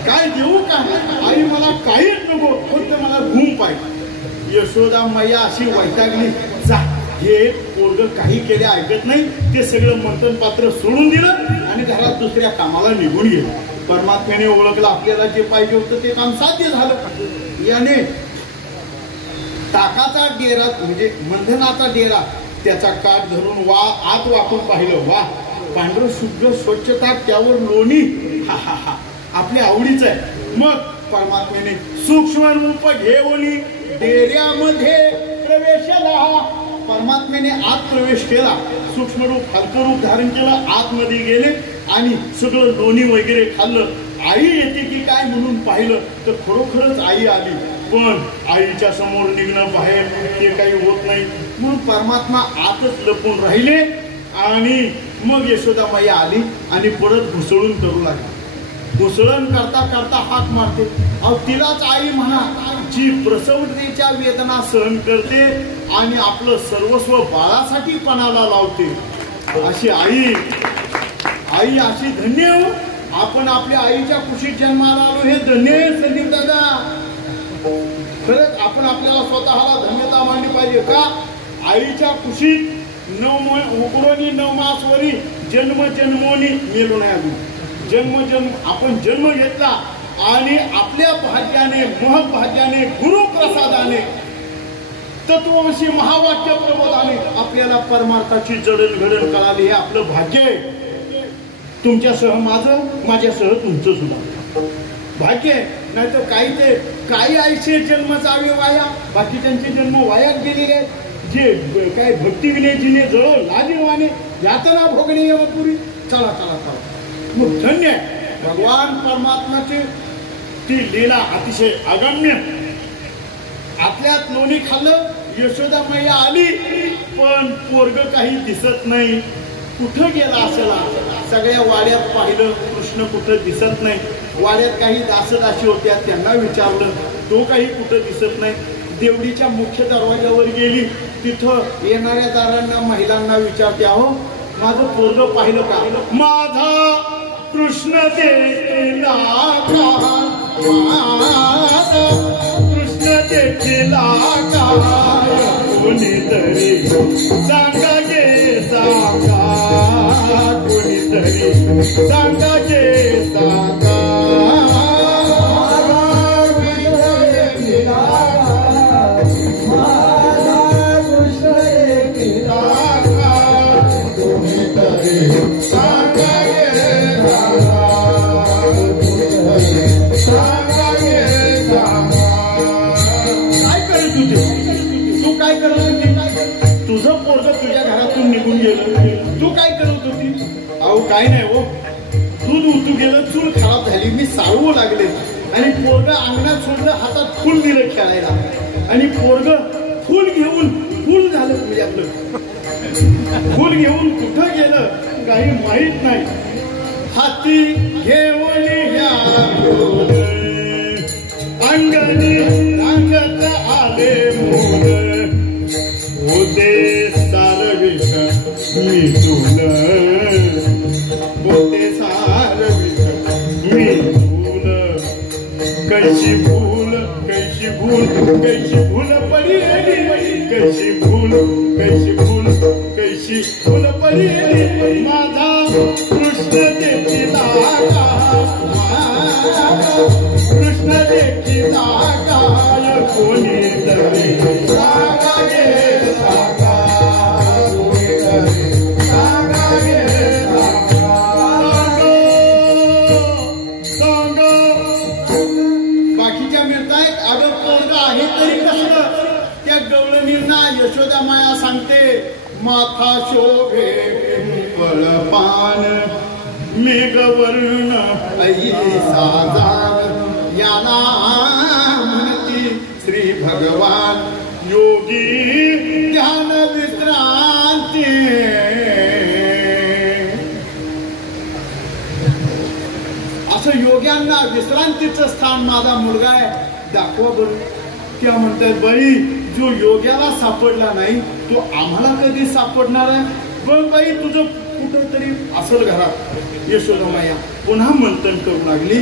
काय देऊ का? आई मला काहीच नको, फक्त मला घुम पाहिजे. यशोदा मैया अशी वैतागली. जा, हे पोरग काही केले ऐकत नाही, ते सगळं मंथन पात्र सोडून दिलं आणि घरात दुसऱ्या कामाला निघून गेलं. परमात्म्याने ओळखलं, आपल्याला जे पाहिजे होतं ते काम साध्य झालं. याने टाकाचा डेरा म्हणजे मंथनाचा डेरा त्याचा काठ धरून आत वाकून पाहिलं. वा, पांढरं शुभ्र स्वच्छता, त्यावर लोणी. हा हा हा, आपल्या आवडीच आहे. मग परमात्म्याने सूक्ष्म रूप घेऊन डेऱ्यामध्ये प्रवेश झाला. परमात्म्याने आत प्रवेश केला, सूक्ष्म रूप हलकं रूप धारण केलं, आतमध्ये गेले आणि सगळं लोणी वगैरे खाल्लं. आई येते की काय म्हणून पाहिलं तर खरोखरच आई आली. पण आईच्या समोर निघणं बाहेर ते काही होत नाही, म्हणून परमात्मा आतच लपून राहिले. आणि मग यशोदामाई आली आणि परत घुसळून करू लागली. घुसळण करता करता हाक मारते. अहो, तिलाच आई म्हणा जी प्रसवतेच्या वेदना सहन करते आणि आपलं सर्वस्व बाळासाठी पणाला लावते. अशी आई अशी धन्य हो. आपण आपल्या आईच्या कुशीत जन्माला आलो, हे धन्य आहे संदीप दादा. खरंच आपण आपल्याला स्वतःला धन्यता मानली पाहिजे. का? आईच्या कुशीत 9 मासवरी जन्म जन्मोनी मेलो नाही अजून. जन्म आपण जन्म घेतला आणि आपल्या भाग्याने, महभाग्याने, गुरुप्रसादाने, तत्वमसी महावाक्य प्रबोधाने आपल्याला परमार्थाची जडणघडण कळाली. हे आपलं भाग्य आहे. तुमच्यासह माझं, माझ्यासह तुमचं सुद्धा भाग्य आहे. नाहीतर काही आईचे जन्म जावे वाया, बाकीच्यांचे जन्म वायात गेलेले आहेत. जे काय भक्तिविने जिने जळो लाजीवाने यातना भोगणे यमपुरी. चला चला चला, मग धन्य आहे. भगवान परमात्म्याची ती लीला अतिशय अगम्य. आपल्यात लोणी खाल्लं, यशोदामाई आली, पण पोरग काही दिसत नाही. कुठं गेला असेल? सगळ्या वाड्यात पाहिलं, कृष्ण कुठं दिसत नाही. वाड्यात काही दासदासी होत्या, त्यांना विचारलं, तो काही कुठं दिसत नाही. देवडीच्या मुख्य दरवाजावर गेली, तिथं येणाऱ्या दारांना, महिलांना विचारते, अहो माझं पोरग पाहिलं का? माझा कृष्ण देखीला कृष्ण देखीला काय कोणीतरी सांगा गे सांगा, कोणीतरी सांगा गे सांगा. तुझं पोरग तुझ्या घरातून निघून गेलं, तू काय करत होती? अहो काय नाही हो, दूध उतू गेलं, चूल खराब झाली, मी साळवू लागले आणि पोरग अंगणात सोडलं, हातात फुल दिलं खेळायला आणि पोरग फुल घेऊन फुल झालं. म्हणजे आपलं फुल घेऊन कुठं गेलं काही माहित नाही. हाती घेऊन अंगणी अंगत आले मोर, होते सारविक मी तुला, होते सारविक मी तुला. कैशी भूल कैशी भूल कैशी भूल पडली, कैशी भूल कैशी भूल कैशी भूल पडली. माझा कृष्ण देखीला कृष्ण देखीला काय कोणीतरी सांगा गे सांगा, कोणीतरी सांगा गे सांगा. बाकीच्या मिळतायत, अगं पोरग आहे तरी कसं? त्या गवळणींना यशोदामाया सांगते, माथा शोभे पिंपळ पान, मेघवर्ण ऐसा जाण, याला म्हणती श्री भगवान. योगी ध्यान विश्रांती, असं योग्यांना विश्रांतीचं स्थान माझा मुलगा आहे, दाखवा बरं. त्या म्हणतात, बाई जो योग्याला सापडला नाही तो आम्हाला कधी सापडणार आहे? बघ बाई तुझं कुठंतरी असेल घरात. यशोदामाया पुन्हा मंथन करू लागली.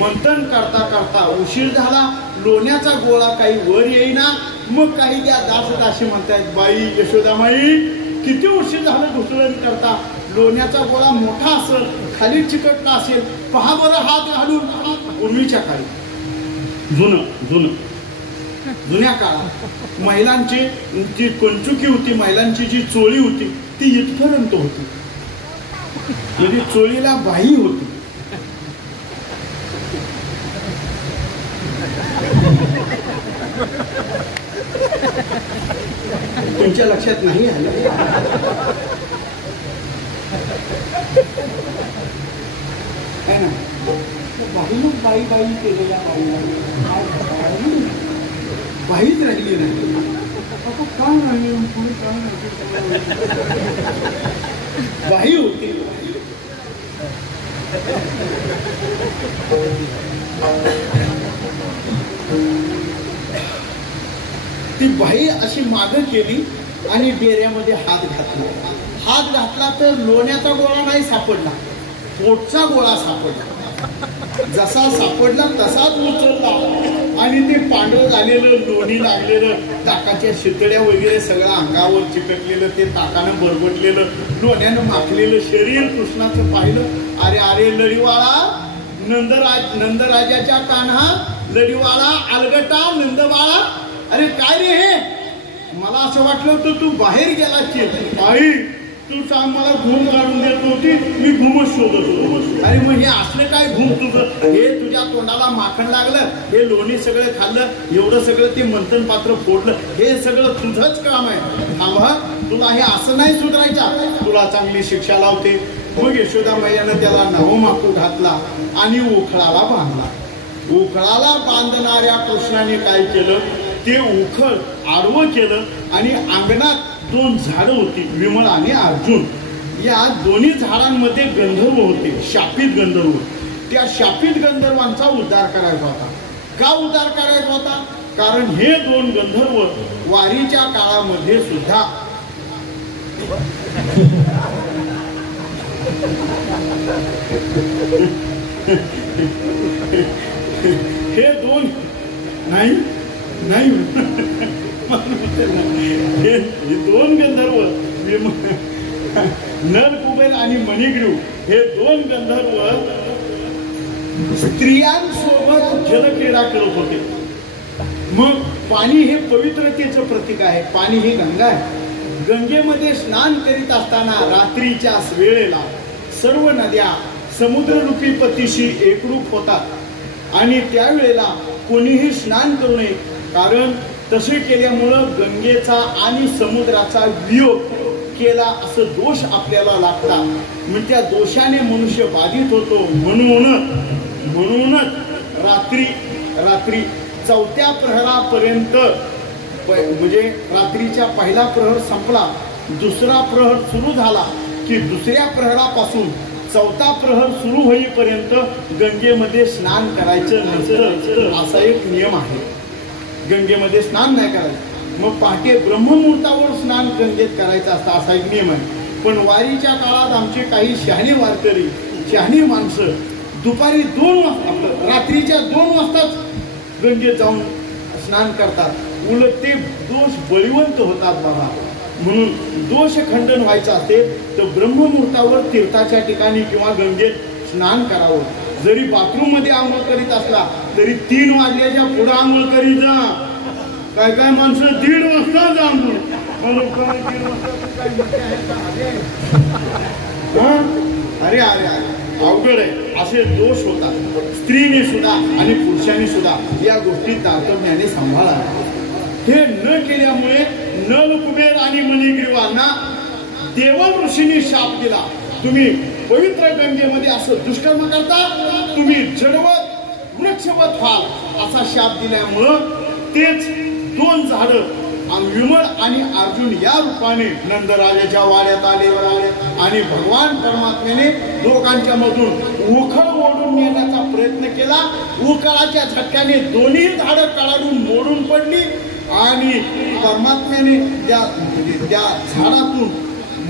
मंथन करता करता उशीर झाला, लोण्याचा गोळा काही वर येईना. मग काही त्या दासदासी म्हणतायत, बाई यशोदामाई किती उशीर झालं घुसळण करता. लोण्याचा गोळा मोठा असेल, खाली चिकटला असेल, पहा बरं हात घालून. पूर्वीच्या काळी जुन्या काळात महिलांची जी कंचुकी होती, महिलांची जी चोळी होती ती इथपर्यंत होती. म्हणजे चोळीला बाई होती. तुमच्या लक्षात नाही आलं. है ना, बाईनं बाई केलेल्या बाईच राहिली नाही. काय राहिली बाई होती. ती बाई अशी मागं केली आणि डेऱ्यामध्ये हात घातला तर लोण्याचा गोळा नाही सापडला, पोटचा गोळा सापडला. जसा सापडला तसाच उचलला आणि ते पांढरं झालेलं, लोणी लागलेलं, ताकाच्या शितड्या वगैरे सगळं अंगावर चिकटलेलं, ते ताकानं बरबटलेलं, लोण्यानं माखलेलं शरीर कृष्णाचं पाहिलं. अरे अरे लढीवाळा नंदराजाच्या कान्हा, लढीवाळा अलगटा नंदबाळा. अरे काय रे हे, मला असं वाटलं होतं तू बाहेर गेला की. आई तू सांग, मला घुम काढून देत नव्हती, मी घुमच शोधत होतो. अरे मग हे असलं काय घुम तुझं? हे तुझ्या तोंडाला माखण लागलं, हे लोणी सगळं खाल्लं, एवढं सगळं ते मंथन पात्र फोडलं, हे सगळं तुझंच काम आहे. थांबा, तुला हे असं नाही सुधारायचा, तुला चांगली शिक्षा लावते. मग यशोदा मैयानं त्याला नवमाकू घातला आणि उखळाला बांधला. उखळाला बांधणाऱ्या कृष्णाने काय केलं, ते उखळ आडवं केलं आणि अंगणात 2 झाडं होती, विमळ आणि अर्जुन. या दोन्ही झाडांमध्ये गंधर्व होते, शापित गंधर्व. त्या शापित गंधर्वांचा उद्धार करायचा होता. का उद्धार करायचा होता? कारण हे 2 गंधर्व वारीच्या काळामध्ये सुद्धा हे 2 नाही हे 2 गंधर्व, नल कुबेर आणि मणिग्रीव, हे 2 गंधर्व स्त्रियांसोबत जलक्रीडा करत होते. मग पाणी हे पवित्रतेचं प्रतीक आहे. पाणी ही गंगा आहे. गंगेमध्ये स्नान करीत असताना रात्रीच्या वेळेला सर्व नद्या समुद्ररूपी पतीशी एकरूप होतात आणि त्यावेळेला कोणीही स्नान करू नये, कारण तसे केल्यामुळं गंगेचा आणि समुद्राचा वियोग केला असं दोष आपल्याला लागतात. मग त्या दोषाने मनुष्य बाधित होतो. म्हणूनच रात्री 4थ्या प्रहरापर्यंत, म्हणजे रात्रीच्या पहिला प्रहर संपला, दुसरा प्रहर सुरू झाला की दुसऱ्या प्रहरापासून 4था प्रहर सुरू होईपर्यंत गंगेमध्ये स्नान करायचं नसतं, असा एक नियम आहे. गंगेमध्ये स्नान नाही करायचं. मग पहाटे ब्रह्ममुहूर्तावर स्नान गंगेत करायचं असतं, असा एक नियम आहे. पण वारीच्या काळात आमचे काही शहाणी वारकरी, शहाणी माणसं दुपारी 2 वाजता, रात्रीच्या 2 वाजताच गंगेत जाऊन स्नान करतात. उलट ते दोष बळीवंत होतात बाबा. म्हणून दोष खंडन व्हायचं असेल तर ब्रह्ममुहूर्तावर तीर्थाच्या ठिकाणी किंवा गंगेत स्नान करावं. जरी बाथरूम मध्ये आंघोळ करीत असला तरी 3 वाजल्याच्या पुढे आंघोळ करीत जा. काय माणसं 1:30 वाजता जा आंघोळ. अरे अरे अरे अवघड आहे. असे दोष होतात. स्त्रीने सुद्धा आणि पुरुषांनी सुद्धा या गोष्टी तातडीने सांभाळाव्या. हे न केल्यामुळे नल कुबेर आणि मणिग्रीवांना देव ऋषींनी शाप दिला. तुम्ही पवित्र गंगेमध्ये असं दुष्कर्म करता, तुम्ही जडवत वृक्षवत व्हाल, असा शाप दिल्यामुळं तेच 2 झाडं विमळ आणि अर्जुन या रूपाने नंदराजाच्या वाड्यात आले आणि भगवान परमात्म्याने दोघांच्या मधून उखळ ओढून नेण्याचा प्रयत्न केला. उखळाच्या झटक्याने दोन्ही झाडं कळाडून मोडून पडली आणि परमात्म्याने त्या झाडातून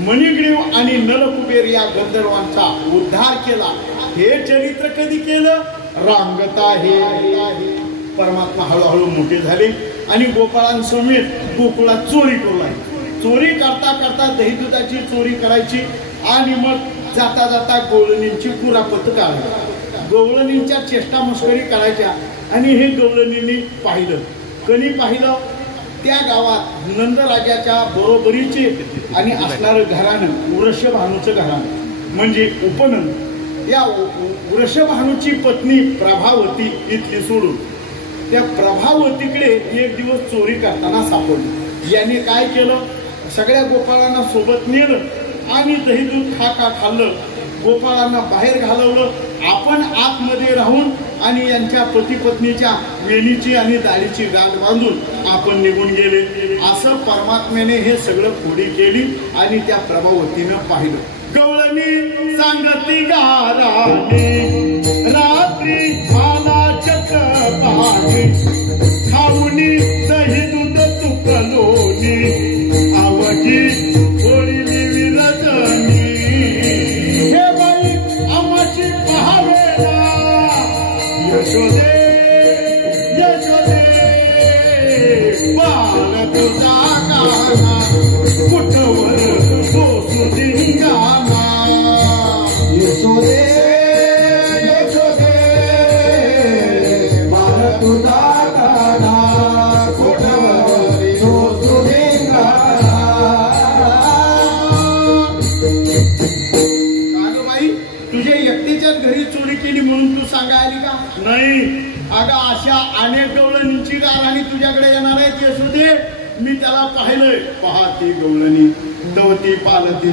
मणिग्रीव आणि नलकुबेर या गंधर्वांचा उद्धार केला. हे चरित्र कधी केलं? रांगता हे परमात्मा हळूहळू मोठे झाले आणि गोपाळांसमेत गोकुळात चोरी करू लागले. चोरी करता करता दही दुधाची चोरी करायची आणि मग जाता जाता गवळणींची कुरापत काढायची, गवळणींच्या चेष्टा मस्करी करायच्या. आणि हे गवळणींनी पाहिलं. कधी पाहिलं? त्या गावात नंदराजाच्या बरोबरीचे आणि असणारं घराणं वृषभानूचं घराणं म्हणजे उपनंद. या वृषभानूची पत्नी प्रभावती इथली सोडून त्या प्रभावतीकडे एक दिवस चोरी करताना सापडली. याने काय केलं? सगळ्या गोपाळांना सोबत नेलं आणि दही दूध खाल्लं. गोपाळांना बाहेर घालवलं. आपण आतमध्ये राहून आणि यांच्या पती पत्नीच्या वेणीची आणि दाढीची गाठ बांधून आपण निघून गेले. असं परमात्म्याने हे सगळं खोडी केली आणि त्या प्रभावतीनं पाहिलं. गवळणी सांगती गाराने रात्री आला चक्रपाणी खाऊनी दही दूध तुकलोनी आवडी ओळीली विरजनी हे बाई आमाची पहावेला यशोदे यशोदे बाल तुझा गाना कुठवर सोसू धिंगाणा यशोदे यशोदे बाल तुझा गाना कुठवर सोसू धिंगाणा. अगं बाई, तुझ्या एकटीच्याच घरी चोरी केली म्हणून तू सांगा आली का? नाही अगं, अशा अनेक गवळणींची गाराणी तुझ्याकडे येणार आहेत यशोदे. मी त्याला पाहिलंय. पाहती गवळणी दवती पालती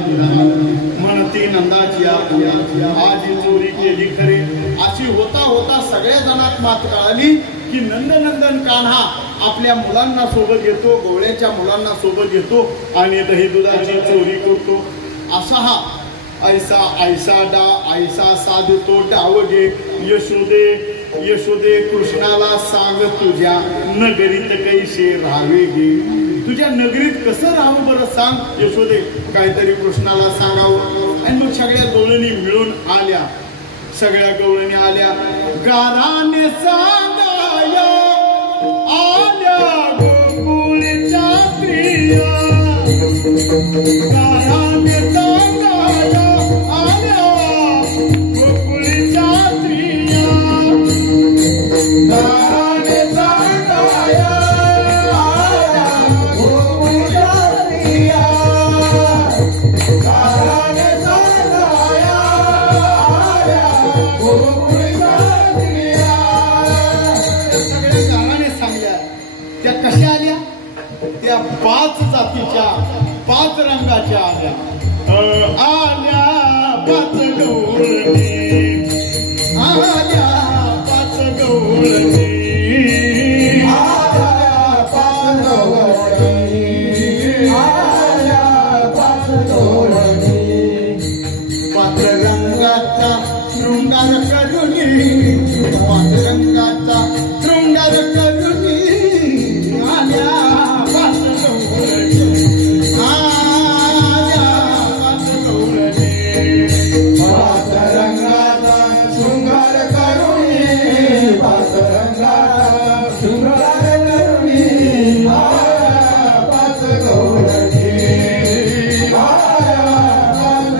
म्हणती नंदाची आज ही चोरी केली खरे. अशी होता होता सगळ्या जणात मात कळाली की नंदनंदन कान्हा आपल्या मुलांना सोबत घेतो, गवळ्याच्या मुलांना सोबत घेतो आणि दही दुधाची चोरी करतो. असा हा ऐसा ऐसा ऐसा साधतो डावगे यशोदे यशोदे कृष्णाला सांग तुझ्या नगरीत कैसे राहावे गे. तुझ्या नगरीत कसं राहावं बरं सांग यशोदे. काहीतरी कृष्णाला सांगावं. आणि मग सगळ्या गवळणी मिळून आल्या. सगळ्या गवळणी आल्या. गाराने सांगाया आल्या गोकुळच्या स्त्रिया. गाराने सांगाया आल्या गोकुळच्या स्त्रिया. गाराने सांगाया त्या 5 जातीच्या 5 रंगाच्या आल्या. आल्या 5 गवळणी आल्या 5 गवळणी आल्या 5 गवळणी आल्या 5 गवळणी. 5 रंगाचा शृंगार करुणी 5 रंगाचा शृंगार करुणी आल्या 5 गवळणी आल्या 5 गवळणी. 5 रंगाचा शृंगार करुणी 5 रंगाचा शृंगार करुणी आल्या 5 गवळणी आल्या 5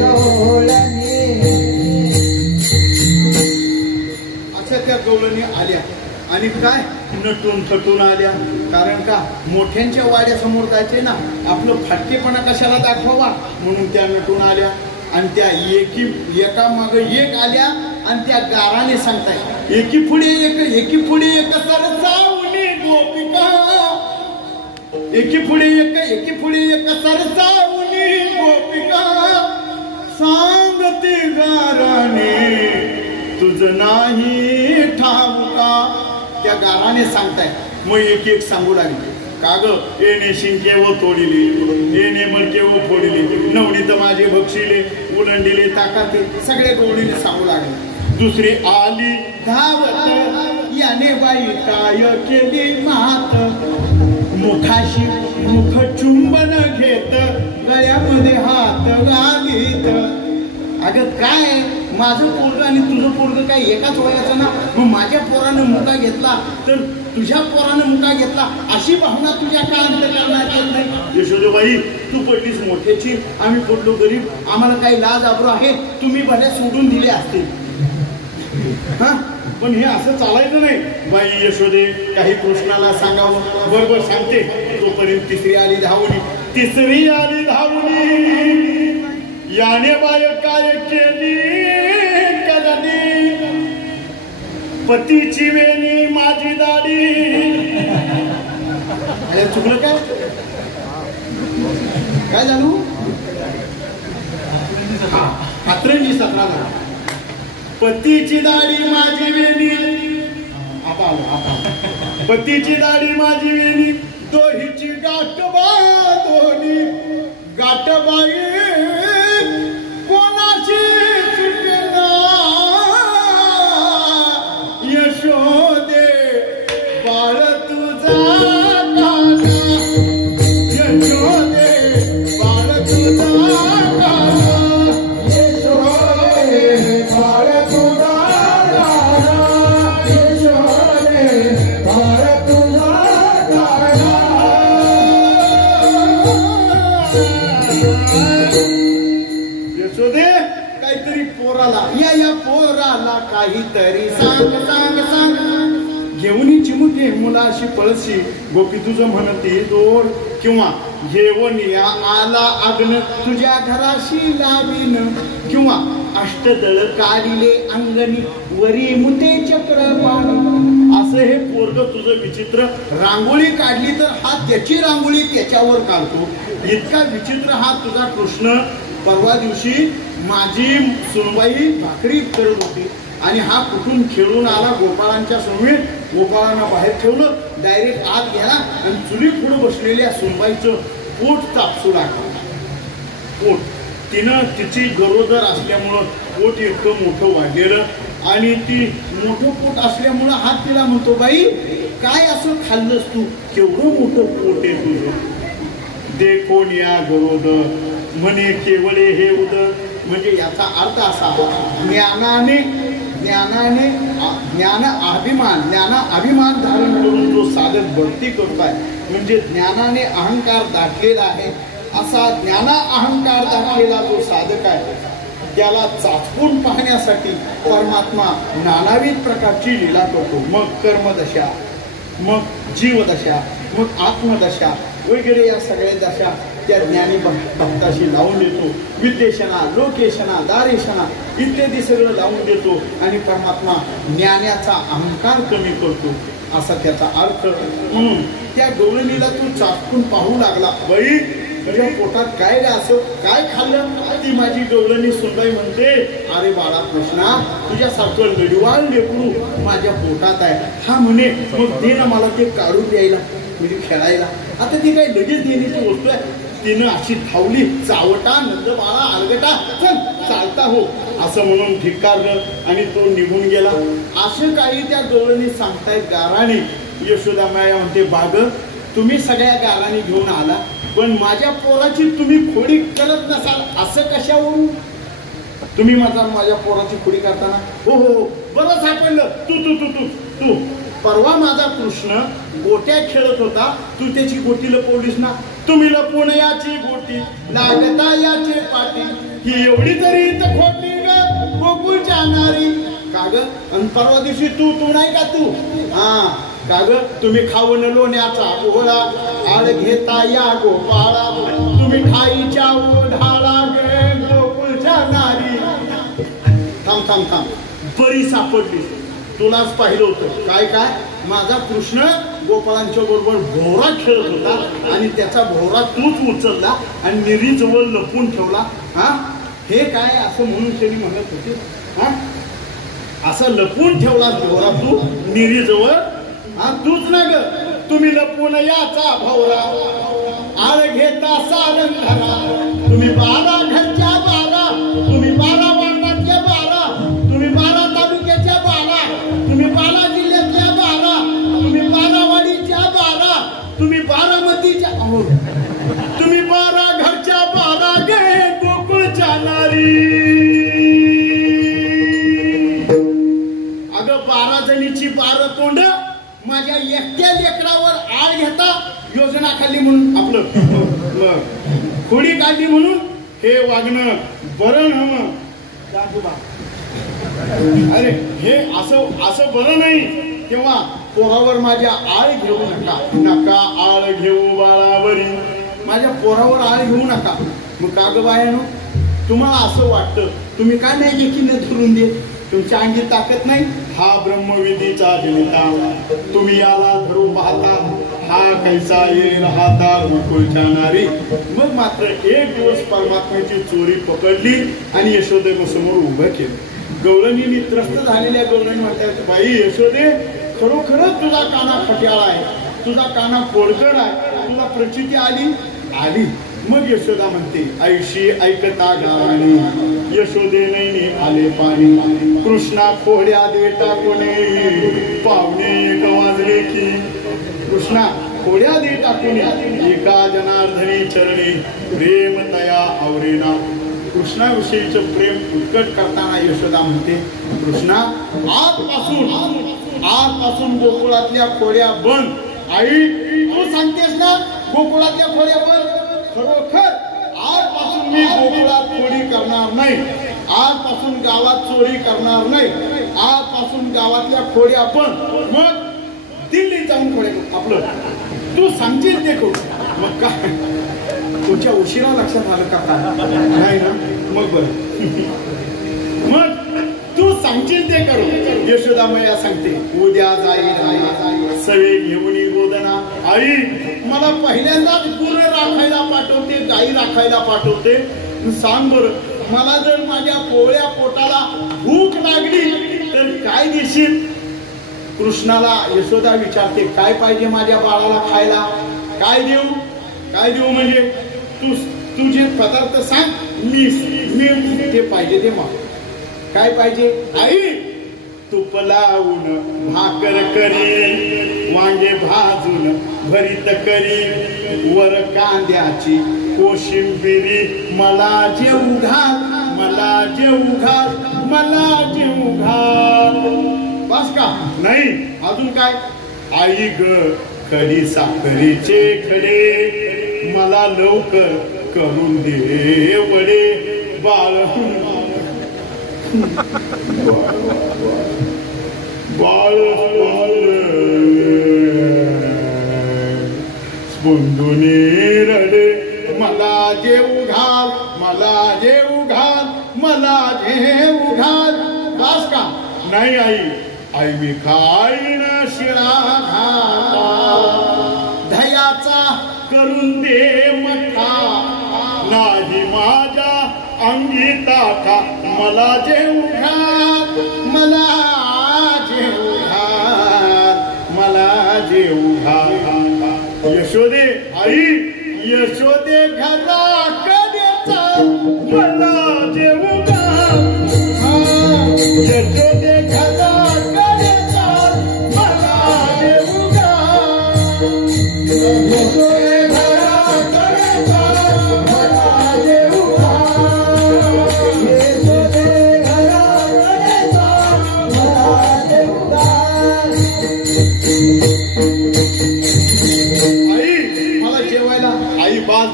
गवळणी. अशा त्या गवळणी आल्या आणि काय नटून थटून आल्या. कारण का मोठ्यांच्या वाड्यासमोर जायचे ना, आपलं फाटकेपणा कशाला दाखवावा म्हणून त्या नटून आल्या. आणि त्या एका माग एक आल्या आणि त्या गाराने सांगताय एकी पुढे एक सरसावणी गोपिका. एकी पुढे एक सरसावणी गोपिका. सांगते गाराने तुझं नाही ठाऊका. त्या गाराने सांगताय. मग एक एक सांगू लागले. काग येणे शिंके व तोडिले येणे मडके व फोडिले नवडीत माझे बक्षिले उलंडिले ताकाते. सगळे गवळीने सांगू लागले. दुसरी आली धावत याने बाई काय केली मात. मुखाशी मुख चुंबन घेत गळ्यामध्ये हात घालीत. अगं काय माझं पोरग आणि तुझं पोरग काय एकाच वयाचं ना. मग माझ्या पोरानं मुका घेतला तर तुझ्या पोरानं मुका घेतला अशी भावना तुझ्या का अंतःकरणात येत नाही? यशोदेबाई, तू पडलीस मोठ्याची, आम्ही पडलो गरीब, आम्हाला काही लाज आबरू आहे, तुम्ही भले सोडून दिले असतील. हा, पण हे असं चालायचं नाही. बाई यशोदे, काही कृष्णाला सांगावं. बरोबर सांगते. तोपर्यंत तिसरी आली धावली. याने बाय काय केली कदनी, पतीची वेणी माझी दाढी. अरे चुकलं काय? काय जाणू? हातरंजी 17. पतीची दाढी माझी वेणी, पतीची दाढी माझी वेणी, दोहीची गाठबा दोन्ही गाठबाई कोणाची सुटेना. यशोदे बाळ तुझा गाणं, यशोदे बाळ तुझा गाणं, यशोदे बाळ तुझा गाणं, यशोदे बाळ तुझा गाणं. यशोदे, काहीतरी पोराला, या पोराला काहीतरी सांग सांग सांग. घेऊन चिमुटे मुलाशी पळशी, गोपी तुझं म्हणते दोड, किंवा घेऊन या आला अग्न तुझ्या घराशी लावीन, किंवा अष्टदळ काढिले अंगणी वरी मुते चक्र पाणी. असं हे पोरग तुझं विचित्र. रांगोळी काढली तर हा त्याची रांगोळी त्याच्यावर काढतो. इतका विचित्र हा तुझा कृष्ण. परवा दिवशी माझी सुनबाई भाकरी करत होती आणि हा कुठून खेळून आला गोपाळांच्या समोर. गोपाळांना बाहेर ठेवलं, डायरेक्ट आत गेला आणि चुली पुढे बसलेल्या सुनबाईचं पोट तापसू लागलं. पोट, तिनं तिची गरोदर असल्यामुळं पोट इतकं मोठं वाढलेलं आणि ती मोठं पोट असल्यामुळं हा तिला म्हणतो, बाई काय असं खाल्लंस तू, केवढं मोठं पोट आहे तुझं. देखोन या गरोदर म्हणे केवळे हे उदर. म्हणजे याचा अर्थ असा, ज्ञानाने ज्ञानाने ज्ञान अभिमान धारण करून जो साधक भक्ती करताय, म्हणजे ज्ञानाने अहंकार दाटलेला आहे. असा ज्ञाना अहंकार दाटलेला जो साधक आहे, त्याला चाचपून पाहण्यासाठी परमात्मा नानाविध प्रकारची लीला करतो. मग कर्मदशा, मग जीवदशा, मग आत्मदशा वगैरे या सगळ्या दशा त्या ज्ञानी भक्ताशी लावून देतो. विद्येशना, लोकेशना, दारेशना इत्यादी सगळं लावून देतो आणि परमात्मा ज्ञानाचा अहंकार कमी करतो, असा त्याचा अर्थ. म्हणून त्या गवळणीला तू चाचपून पाहू लागला. बाई तुझ्या पोटात काय रे, असं काय खाल्लं? ती माझी गवळणी सुनबाई म्हणते, अरे बाळा कृष्णा, तुझ्यासारखं लढवाळ लेकरू माझ्या पोटात आहे. हा म्हणे, मग दे ना मला ते काढून द्यायला, म्हणजे खेळायला. आता ती काही लगेच देण्याची वस्तू आहे. तिनं अशी धावली, चावटा नंद बाळा अलगटा, चल चालता हो असं म्हणून धिक्कारलं आणि तो निघून गेला. असं काही त्या गवळणी सांगतायत गाराणी. यशोदा माया म्हणते, बाग तुम्ही सगळ्या गाराणी घेऊन आला, पण माझ्या पोराची तुम्ही खोडी करत नसाल, असं कशावरून? तुम्ही माझ्या पोराची खोडी करताना, हो हो बरं सापडलं, तू तू तू तू तू परवा माझा कृष्ण गोट्या खेळत होता, तू त्याची गोटी लपवलीस ना. तुम्ही लपवून याची गोटी लागता याचे पाटी, ही एवढी तरी इथं खोटी ग गोकुळच्या नारी. काग आणि परवा दिवशी तू नाही का तू, हा काग तुम्ही खाऊन लोण्याचा पोळा, आळ घेता या गोपाळा, तुम्ही खाईच्या ओढाळा गे गोकुळच्या नारी. थांब थांब थांब, बरी सापडली. तुलाच पाहिलं होतं. काय काय माझा कृष्ण गोपाळांच्या बरोबर भोवरा खेळत होता आणि त्याचा भोवरा तूच उचलला आणि निरीजवळ लपून ठेवला. हा हे काय असं म्हणून त्यांनी म्हणत होते, हा असं लपून ठेवला भोवरा तू निरीजवळ. हा तूच ना ग, तुम्ही लपून याचा भोवरा, आळ घेता सारंग धरा, तुम्ही 12 घरच्या 12, तुम्ही 12 वार्डातल्या 12, तुम्ही 12 तालुक्याच्या 12, तुम्ही 12 जिल्ह्यातल्या 12, तुम्ही 12 वाडीच्या 12, तुम्ही 12मतीच्या, तुम्ही 12 घरच्या 12 गे गोकुळच्या नारी. अगं 12 जणीची 12 तोंड माझ्या एकट्या लेकरावर आळ घेता योजना खाल्ली म्हणून आपलं खोडी काढली म्हणून हे वागणं बरं नव्हतं. अरे हे असं बरं नाही. तेव्हा पोरावर माझ्या आळ घेऊ नका आळ घेऊ बाळावरी, माझ्या पोरावर आळ घेऊ नका. मग का ग बायानो, तुम्हाला असं वाटतं तुम्ही काय नाही एकीने धरून देत, तुमच्या अंगी ताकद नाही. हा ब्रह्मविधीचा जनिता, तुम्ही याला धरून पाहता, हा कैसा ये राहता गोकुळच्या नारी. मग मात्र एक दिवस परमात्म्याची चोरी पकडली आणि यशोदेसमोर उभं केलं. गवळणीने त्रस्त झालेल्या गवळणी म्हणतात, बाई यशोदे, खरोखरच तुझा काना फट्याळा आहे, तुझा काना पोडकर आहे, तुला प्रचिती आली. मग यशोदा म्हणते, ऐशी ऐकता गाणी यशोदे नैनी आले पाणी, कृष्णा खोड्या दे टाकूने पावणे एक वाजले की, कृष्णा खोड्या दे टाकूने एका जनार्दनी चरणी प्रेम तया आवरेना. कृष्णाविषयीचं प्रेम उत्कट करताना यशोदा म्हणते, कृष्णा आजपासून गोकुळातल्या खोड्या बंद. आई तू सांगतेस ना गोकुळातल्या खोड्या बंद, खरोखर आजपासून मी गोकुळात चोरी करणार नाही, आजपासून गावात चोरी करणार नाही, आजपासून गावातल्या खोड्या बंद. मग दिल्लीत जाऊन खोड्या आपलं तू सांगशील ते करू. मग काय तुझ्या उशिरा लक्षात आलं का नाही ना? मग बरं मग तू सांगशील ते करू. यशोदामया सांगते, उद्या जाईल सवे घेऊन गोदना. आई मला पहिल्यांदाच गुरं राखायला पाठवते, गाई राखायला पाठवते. सांग बरं, मला जर माझ्या कोवळ्या पोटाला भूक लागली तर काय देशील? कृष्णाला यशोदा विचारते, काय पाहिजे माझ्या बाळाला खायला? काय देऊ म्हणजे तू जे पदार्थ सांग, मी ते पाहिजे ते मग काय पाहिजे? आई तूप लावून भाकर करी, वांगे भाजून भरीत करी, वर कांद्याची कोशिंबिरी, मला जेवू घाल, मला जेवू घाल, मला जेवू घाल. बस का? नाही, अजून काय? आई ग खडी साखरीचे खडे, मला लवकर करून दे वडे. बाळ स्पुंदुनी रडे, मला जेवू घाल, मला जेवू घाल, मला जेवू घाल. बस का? नाही आई मी खाईन शिळा दह्याचा करून दे मठा, नाही माझ्या अंगी ताठा, मला जेवू घाल, मला जेवू घाल, मला जेवू घाल. यशोदे आई यशोदे घरा कदेचा, मला जेवू घाल. यशोदे घरा कदेचा, मला जेवू घाल. यशोदे घरा कदेचा, मला जेवू घाल. यशोदे घरा कदेचा, मला जेवू घाल. आई मला जेवायला. आई बास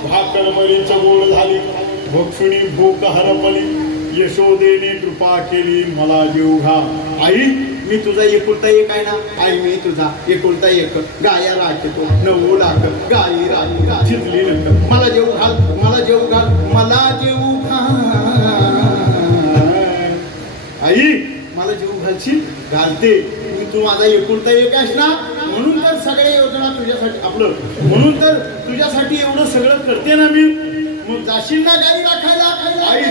भाकर मरीच गोड झाली, भक्षुणी भूक हरपली, यशोदेने कृपा केली, मला जेवू घाल. आई मी तुझा एकुलता एक आहे ना. आई मी तुझा एकुलता एक, गाया राखतो 9 लाख गाई राखी शिजली नक, मला जेवू घाल, मला जेवू घाल, मला जेवू घाल. आई मला जेवू घालशील? घालते. तू माझा एकुलता एक आहेस ना, म्हणून तर सगळ्या योजना तुझ्यासाठी आपलं, म्हणून तर तुझ्यासाठी एवढं सगळं करते ना मी. मग जाशील ना गाई राखायला? आई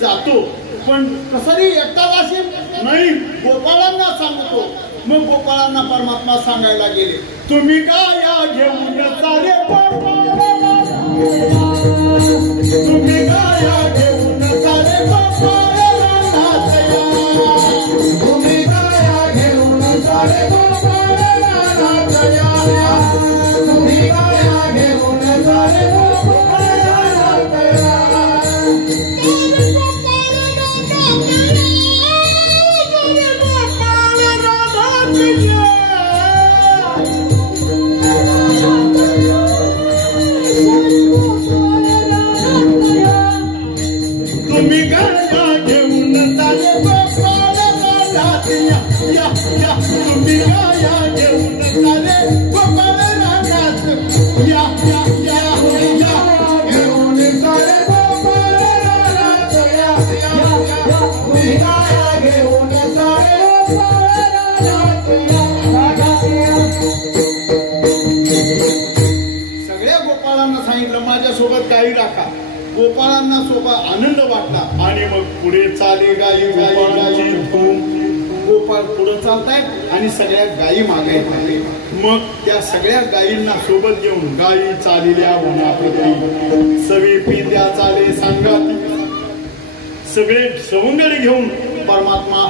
जातो, पण कसं रे एकटा जाशील? नाही, गोपाळांना सांगतो. मग गोपाळांना परमात्मा सांगायला गेले, तुम्ही गाया घेऊन चाले, तुम्ही गाया घेऊन चाले, तुम्ही गाया घेऊन चाले, तुम्ही गाया घेऊन चाले. तुम्ही गाया घेऊन चाले गोपाळ रानात या या या तुम्ही गाया घेऊन चाले गोपाळ रानात या या या या घेऊन चाले गोपाळ रानात या या या तुम्ही गाया घेऊन चाले गोपाळ रानात या सगळ्या गोपाळांना सांगितलं माझ्यासोबत गाई राखा. गोपाळांना सोबत आनंद वाटला आणि मग पुढे चाले गाई गोपाळाची धूम. गोपाळ पुढे चालतायत आणि सगळ्या गायी मागे येतात. मग त्या सगळ्या गायींना सोबत घेऊन गायी चालिल्या वनाप्रती सवे पित्या चाले सांगाती. सगळे सवंगडी घेऊन परमात्मा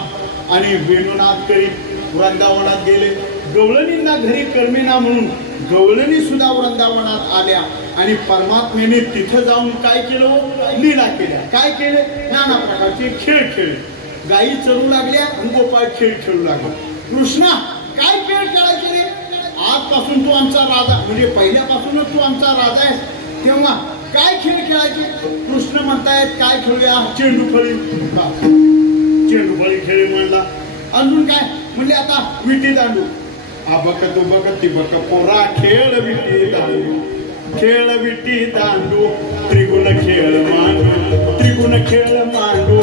आणि वेणुनाथ करीत वृंदावनात गेले. गवळणींना घरी करमेना म्हणून गवळणी सुद्धा वृंदावनात आल्या आणि परमात्मेने तिथं जाऊन काय केलं? लीला केल्या. काय केले? नाना प्रकारचे खेळ खेळले. गायी चरू लागल्या आणि गोपाळ खेळ खेळू लागला. कृष्णा काय खेळ खेळायचे रे? आजपासून तू आमचा राजा, म्हणजे पहिल्यापासूनच तू आमचा राजा आहेस, तेव्हा काय खेळ खेळायचे? कृष्ण म्हणतायत काय खेळूया? चेंडूफळी. चेंडूफळी खेळ म्हणला. अजून काय म्हणले? आता विटी दांडू. आबक तुबक तिबक पोरा खेळ विटी दांडू. खेळ विटी दांडू त्रिगुण खेळ मांडू. त्रिगुण खेळ मांडू.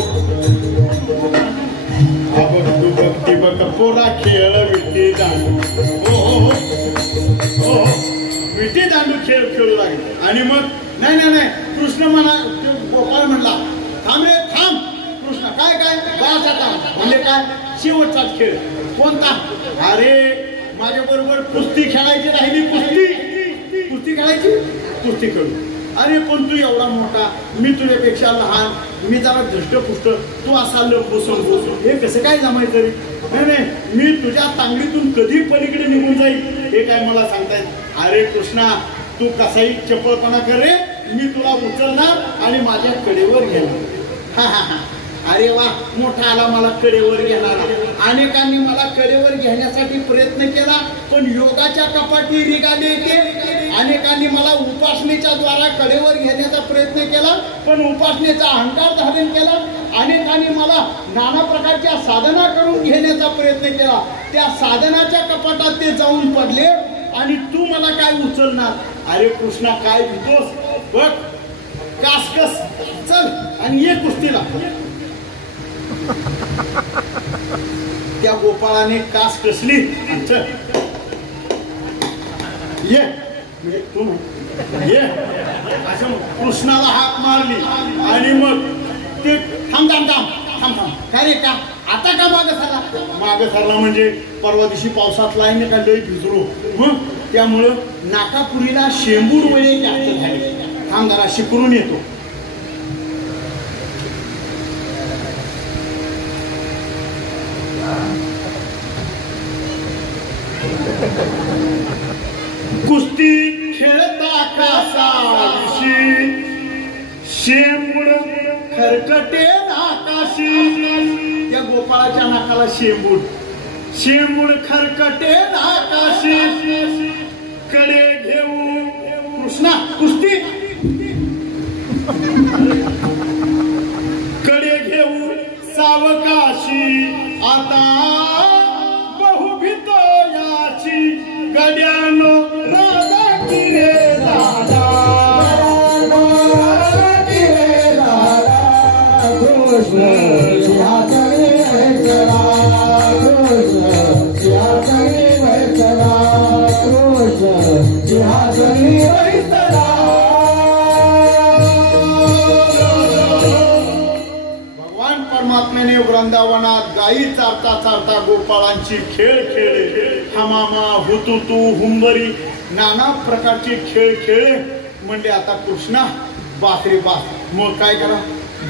आबक तुबक तिबक पोरा खेळ विटी दांडू. हो हो विटी दांडू खेळ खेळू लागले. आणि मग नाही नाही नाही कृष्ण म्हणा, गोपाळ म्हणला थांब रे थांब. कृष्ण काय काय बाळाचा थांब म्हणजे काय? शेवटचा खेळ कोणता? अरे माझ्या बरोबर कुस्ती खेळायची राहिली. कुस्ती कुस्ती खेळायची. कुस्ती खेळू. अरे पण तू एवढा मोठा, मी तुझ्यापेक्षा लहान, मी जरा धष्टपुष्ट, तू असा लंबूसंबूस, हे कसं काय जमायचं रे? नाही नाही मी तुझ्या तांगडीतून कधी पलीकडे निघून जाईल हे काय मला सांगतायत? अरे कृष्णा तू कसाही चपळपणा कर रे, मी तुला उचलणार आणि माझ्या कडेवर घेणार. हा हा हा अरे वा मोठा आला मला कडेवर घेणारा. अनेकांनी मला कडेवर घेण्यासाठी प्रयत्न केला पण योगाच्या कपाटी निघाले ते. अनेकांनी मला उपासनेच्या द्वारा कडेवर घेण्याचा प्रयत्न केला पण उपासनेचा अहंकार धारण केला. अनेकांनी मला नाना प्रकारच्या साधना करून घेण्याचा प्रयत्न केला. त्या साधनाच्या कपाटात ते जाऊन पडले आणि तू मला काय उचलणार? अरे कृष्णा काय भीतोस? बघ कासकस चल आणि ये कुस्तीला. त्या गोपाळाने कास कसली चल ये म्हणजे तू ये असं कृष्णाला हाक मारली आणि मग ते थांब थांब थांब थांब थांब काय रे का आता का मागं सरला? मागं सरला म्हणजे परवा दिवशी पावसात लाईन का लई भिजलो मग त्यामुळं नाकापुरीला शेंबूर वळे जास्त झाले. थांब जरा शिकरून येतो. कुस्ती खेळता कासाविषी शेंबूड खरकटे नाकाशी. त्या गोपाळाच्या नाकाला शेंबूड. शेंबूड खरकटे नाकाशी कडे घेऊ. कृष्णा कुस्ती कडे घेऊ सावकाशी. आता बहुभितो याची गड्यानो राधा किरे राधा. कृष्ण भगवान परमात्म्याने वृंदावनात गायी चारता चारता गोपाळांची खेळ खेळले. हमामा हुतुतू हुंबरी नाना प्रकारचे खेळ खेळले. म्हणजे आता कृष्णा बास रे बास. मग काय करा?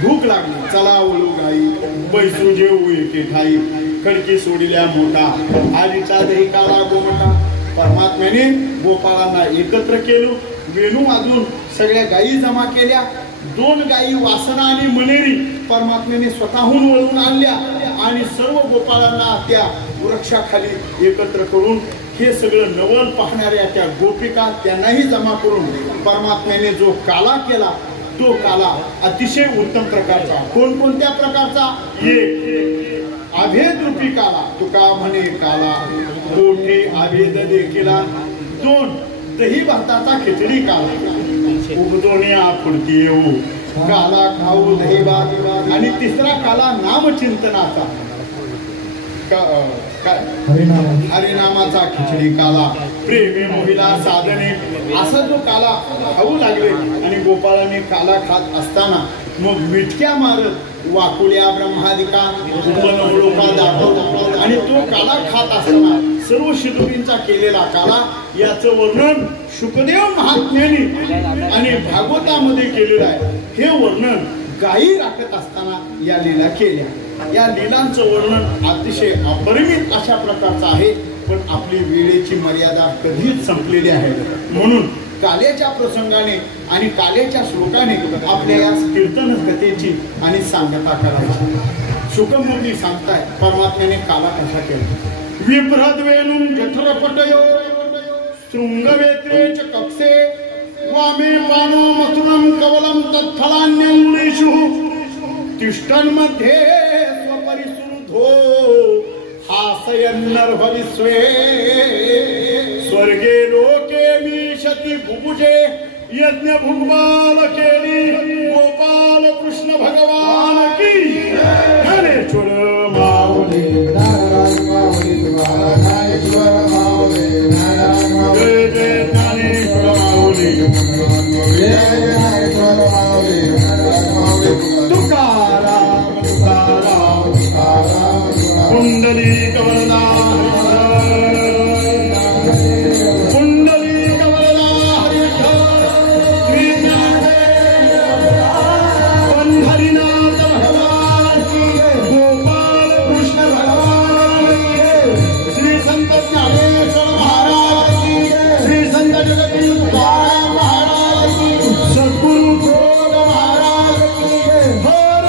भूक लागली. चला ओळू गाई बैसू जेऊ एके ठाई. खडकी सोडिल्या मोठा आधीचा दही काळा गोमटा. परमात्म्याने गोपाळांना एकत्र केलं. वेणू वाजून सगळ्या गायी जमा केल्या. 2 गायी वासना आणि मनेरी परमात्म्याने स्वतःहून वळून आणल्या आणि सर्व गोपाळांना त्या वृक्षाखाली एकत्र करून हे सगळं नवल पाहणाऱ्या त्या गोपिका त्यांनाही जमा करून परमात्म्याने जो काला केला तो तो काला अतिशय उत्तम प्रकारचा. कोणकोणत्या प्रकारचा? एक अभेद रूपी काला, तुका म्हणे काला कोठे अभेद देखीला. दोन दही भाताचा खिचडी काला, उगदोण्या फुडती येऊ काला खाऊ दही भात. आणि तिसरा काला नामचिंतनाचा, हरिनामाचा खिचडी काला, प्रेमी मोहिला साधने. असा जो काला खाऊ लागले आणि गोपाळाने काला खात असताना मग मिटक्या मारत वाकुळ्या ब्रह्मादिका लोका दाखवत आणि तो काला खात असताना सर्व शिदुरींचा केलेला काला याचं वर्णन शुकदेव महात्म्याने आणि भागवतामध्ये केलेलं आहे. हे वर्णन गायी राखत असताना या लीला केल्या. या लीलांचं वर्णन अतिशय अपरिमित अशा प्रकारचं आहे. पण आपली वेळेची मर्यादा कधीच संपलेली आहे. म्हणून काल्याच्या प्रसंगाने आणि काल्याच्या श्लोकाने आपल्या या कीर्तन कथेची आणि सांगता करायची. शुकमुनी सांगताय परमात्म्याने काला कसा केला. विभ्रद्वेणुं जठरपटयो शृंगवेत्रे च कक्षे वामे पानो मथुरं कवलं तत्फलान्यंगुलीषु तिष्ठन्मध्ये स्वपरिसुरुधो हासयन्नर्भविस्वे स्वर्गे लोके मीशति बुभुजे यज्ञ भुग्बाल केली गोपाल कृष्ण भगवान की. ज्ञानेश्वर माऊली जय जय ज्ञानेश्वर माऊली. तुकाराम तुकाराम कुंडली कवरदा कुंडली कवरदा पंढरीनाथ भगवान गोपाल कृष्ण भगवान श्री संत ज्ञानेश्वर महाराज श्री संत जगदीश महाराज सद्गुरु भोग महाराज हर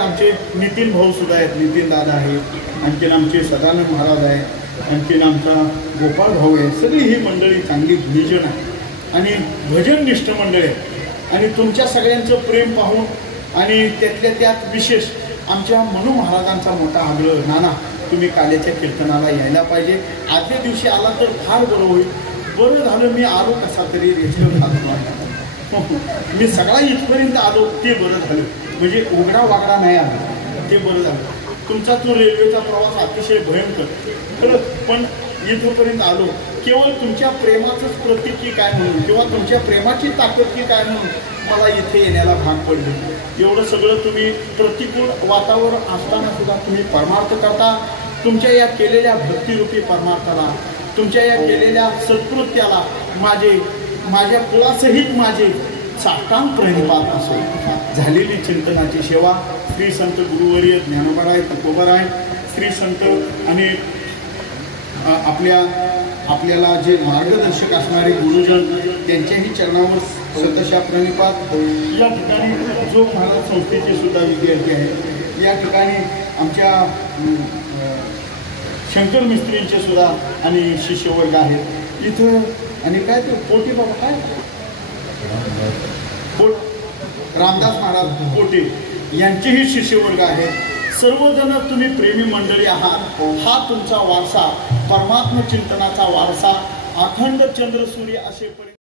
आमचे नितीन भाऊ सुद्धा आहेत, नितीन दादा आहे, आणखीन आमचे सदानंद महाराज आहे, आणखीन आमचा गोपाळ भाऊ आहे. सगळी ही मंडळी चांगली भजन आहे आणि भजननिष्ठ मंडळी आहे. आणि तुमच्या सगळ्यांचं प्रेम पाहून आणि त्यातल्या त्यात विशेष आमच्या मनू महाराजांचा मोठा आग्रह, नाना तुम्ही काल्याच्या कीर्तनाला यायला पाहिजे. आदल्या दिवशी आला तर फार बरं होईल. बरं झालं मी आलो कसा तरी रेल्वे मी सगळा इथपर्यंत आलो ते बरं झालं. म्हणजे उघडा वागडा नाही आला ते बरं झालं. तुमचा तो रेल्वेचा प्रवास अतिशय भयंकर खरं, पण इथपर्यंत आलो केवळ तुमच्या प्रेमाचंच प्रतीक की काय म्हणून किंवा तुमच्या प्रेमाची ताकद की काय म्हणून मला इथे येण्याला भाग पडले. एवढं सगळं तुम्ही प्रतिकूल वातावरण असताना सुद्धा तुम्ही परमार्थ करता. तुमच्या या केलेल्या भक्तिरूपी परमार्थाला, तुमच्या या केलेल्या सत्कृत्याला माझ्या कुळासहित माझे साष्टांग प्रणिपात असेल. झालेली चिंतनाची सेवा श्री संत गुरुवर्य ज्ञानोबाराय तुकोबाराय श्री संत आणि आपल्याला जे मार्गदर्शक असणारे गुरुजन त्यांच्याही चरणावर सतशा प्रणिपात. या ठिकाणी जोग महाराज संस्थेचे सुद्धा विद्यार्थी आहेत. या ठिकाणी आमच्या शंकर मिस्त्रींचे सुद्धा आणि शिष्यवर्ग आहेत इथं. आणि काय ते पोटे बाबा काय रामदास महाराज पोटे यांचेही शिष्यवर्ग आहेत. सर्वजण तुम्ही प्रेमी मंडळी आहात. हा तुमचा वारसा परमात्म चिंतनाचा वारसा अखंड चंद्रसूर्य असेपर्यंत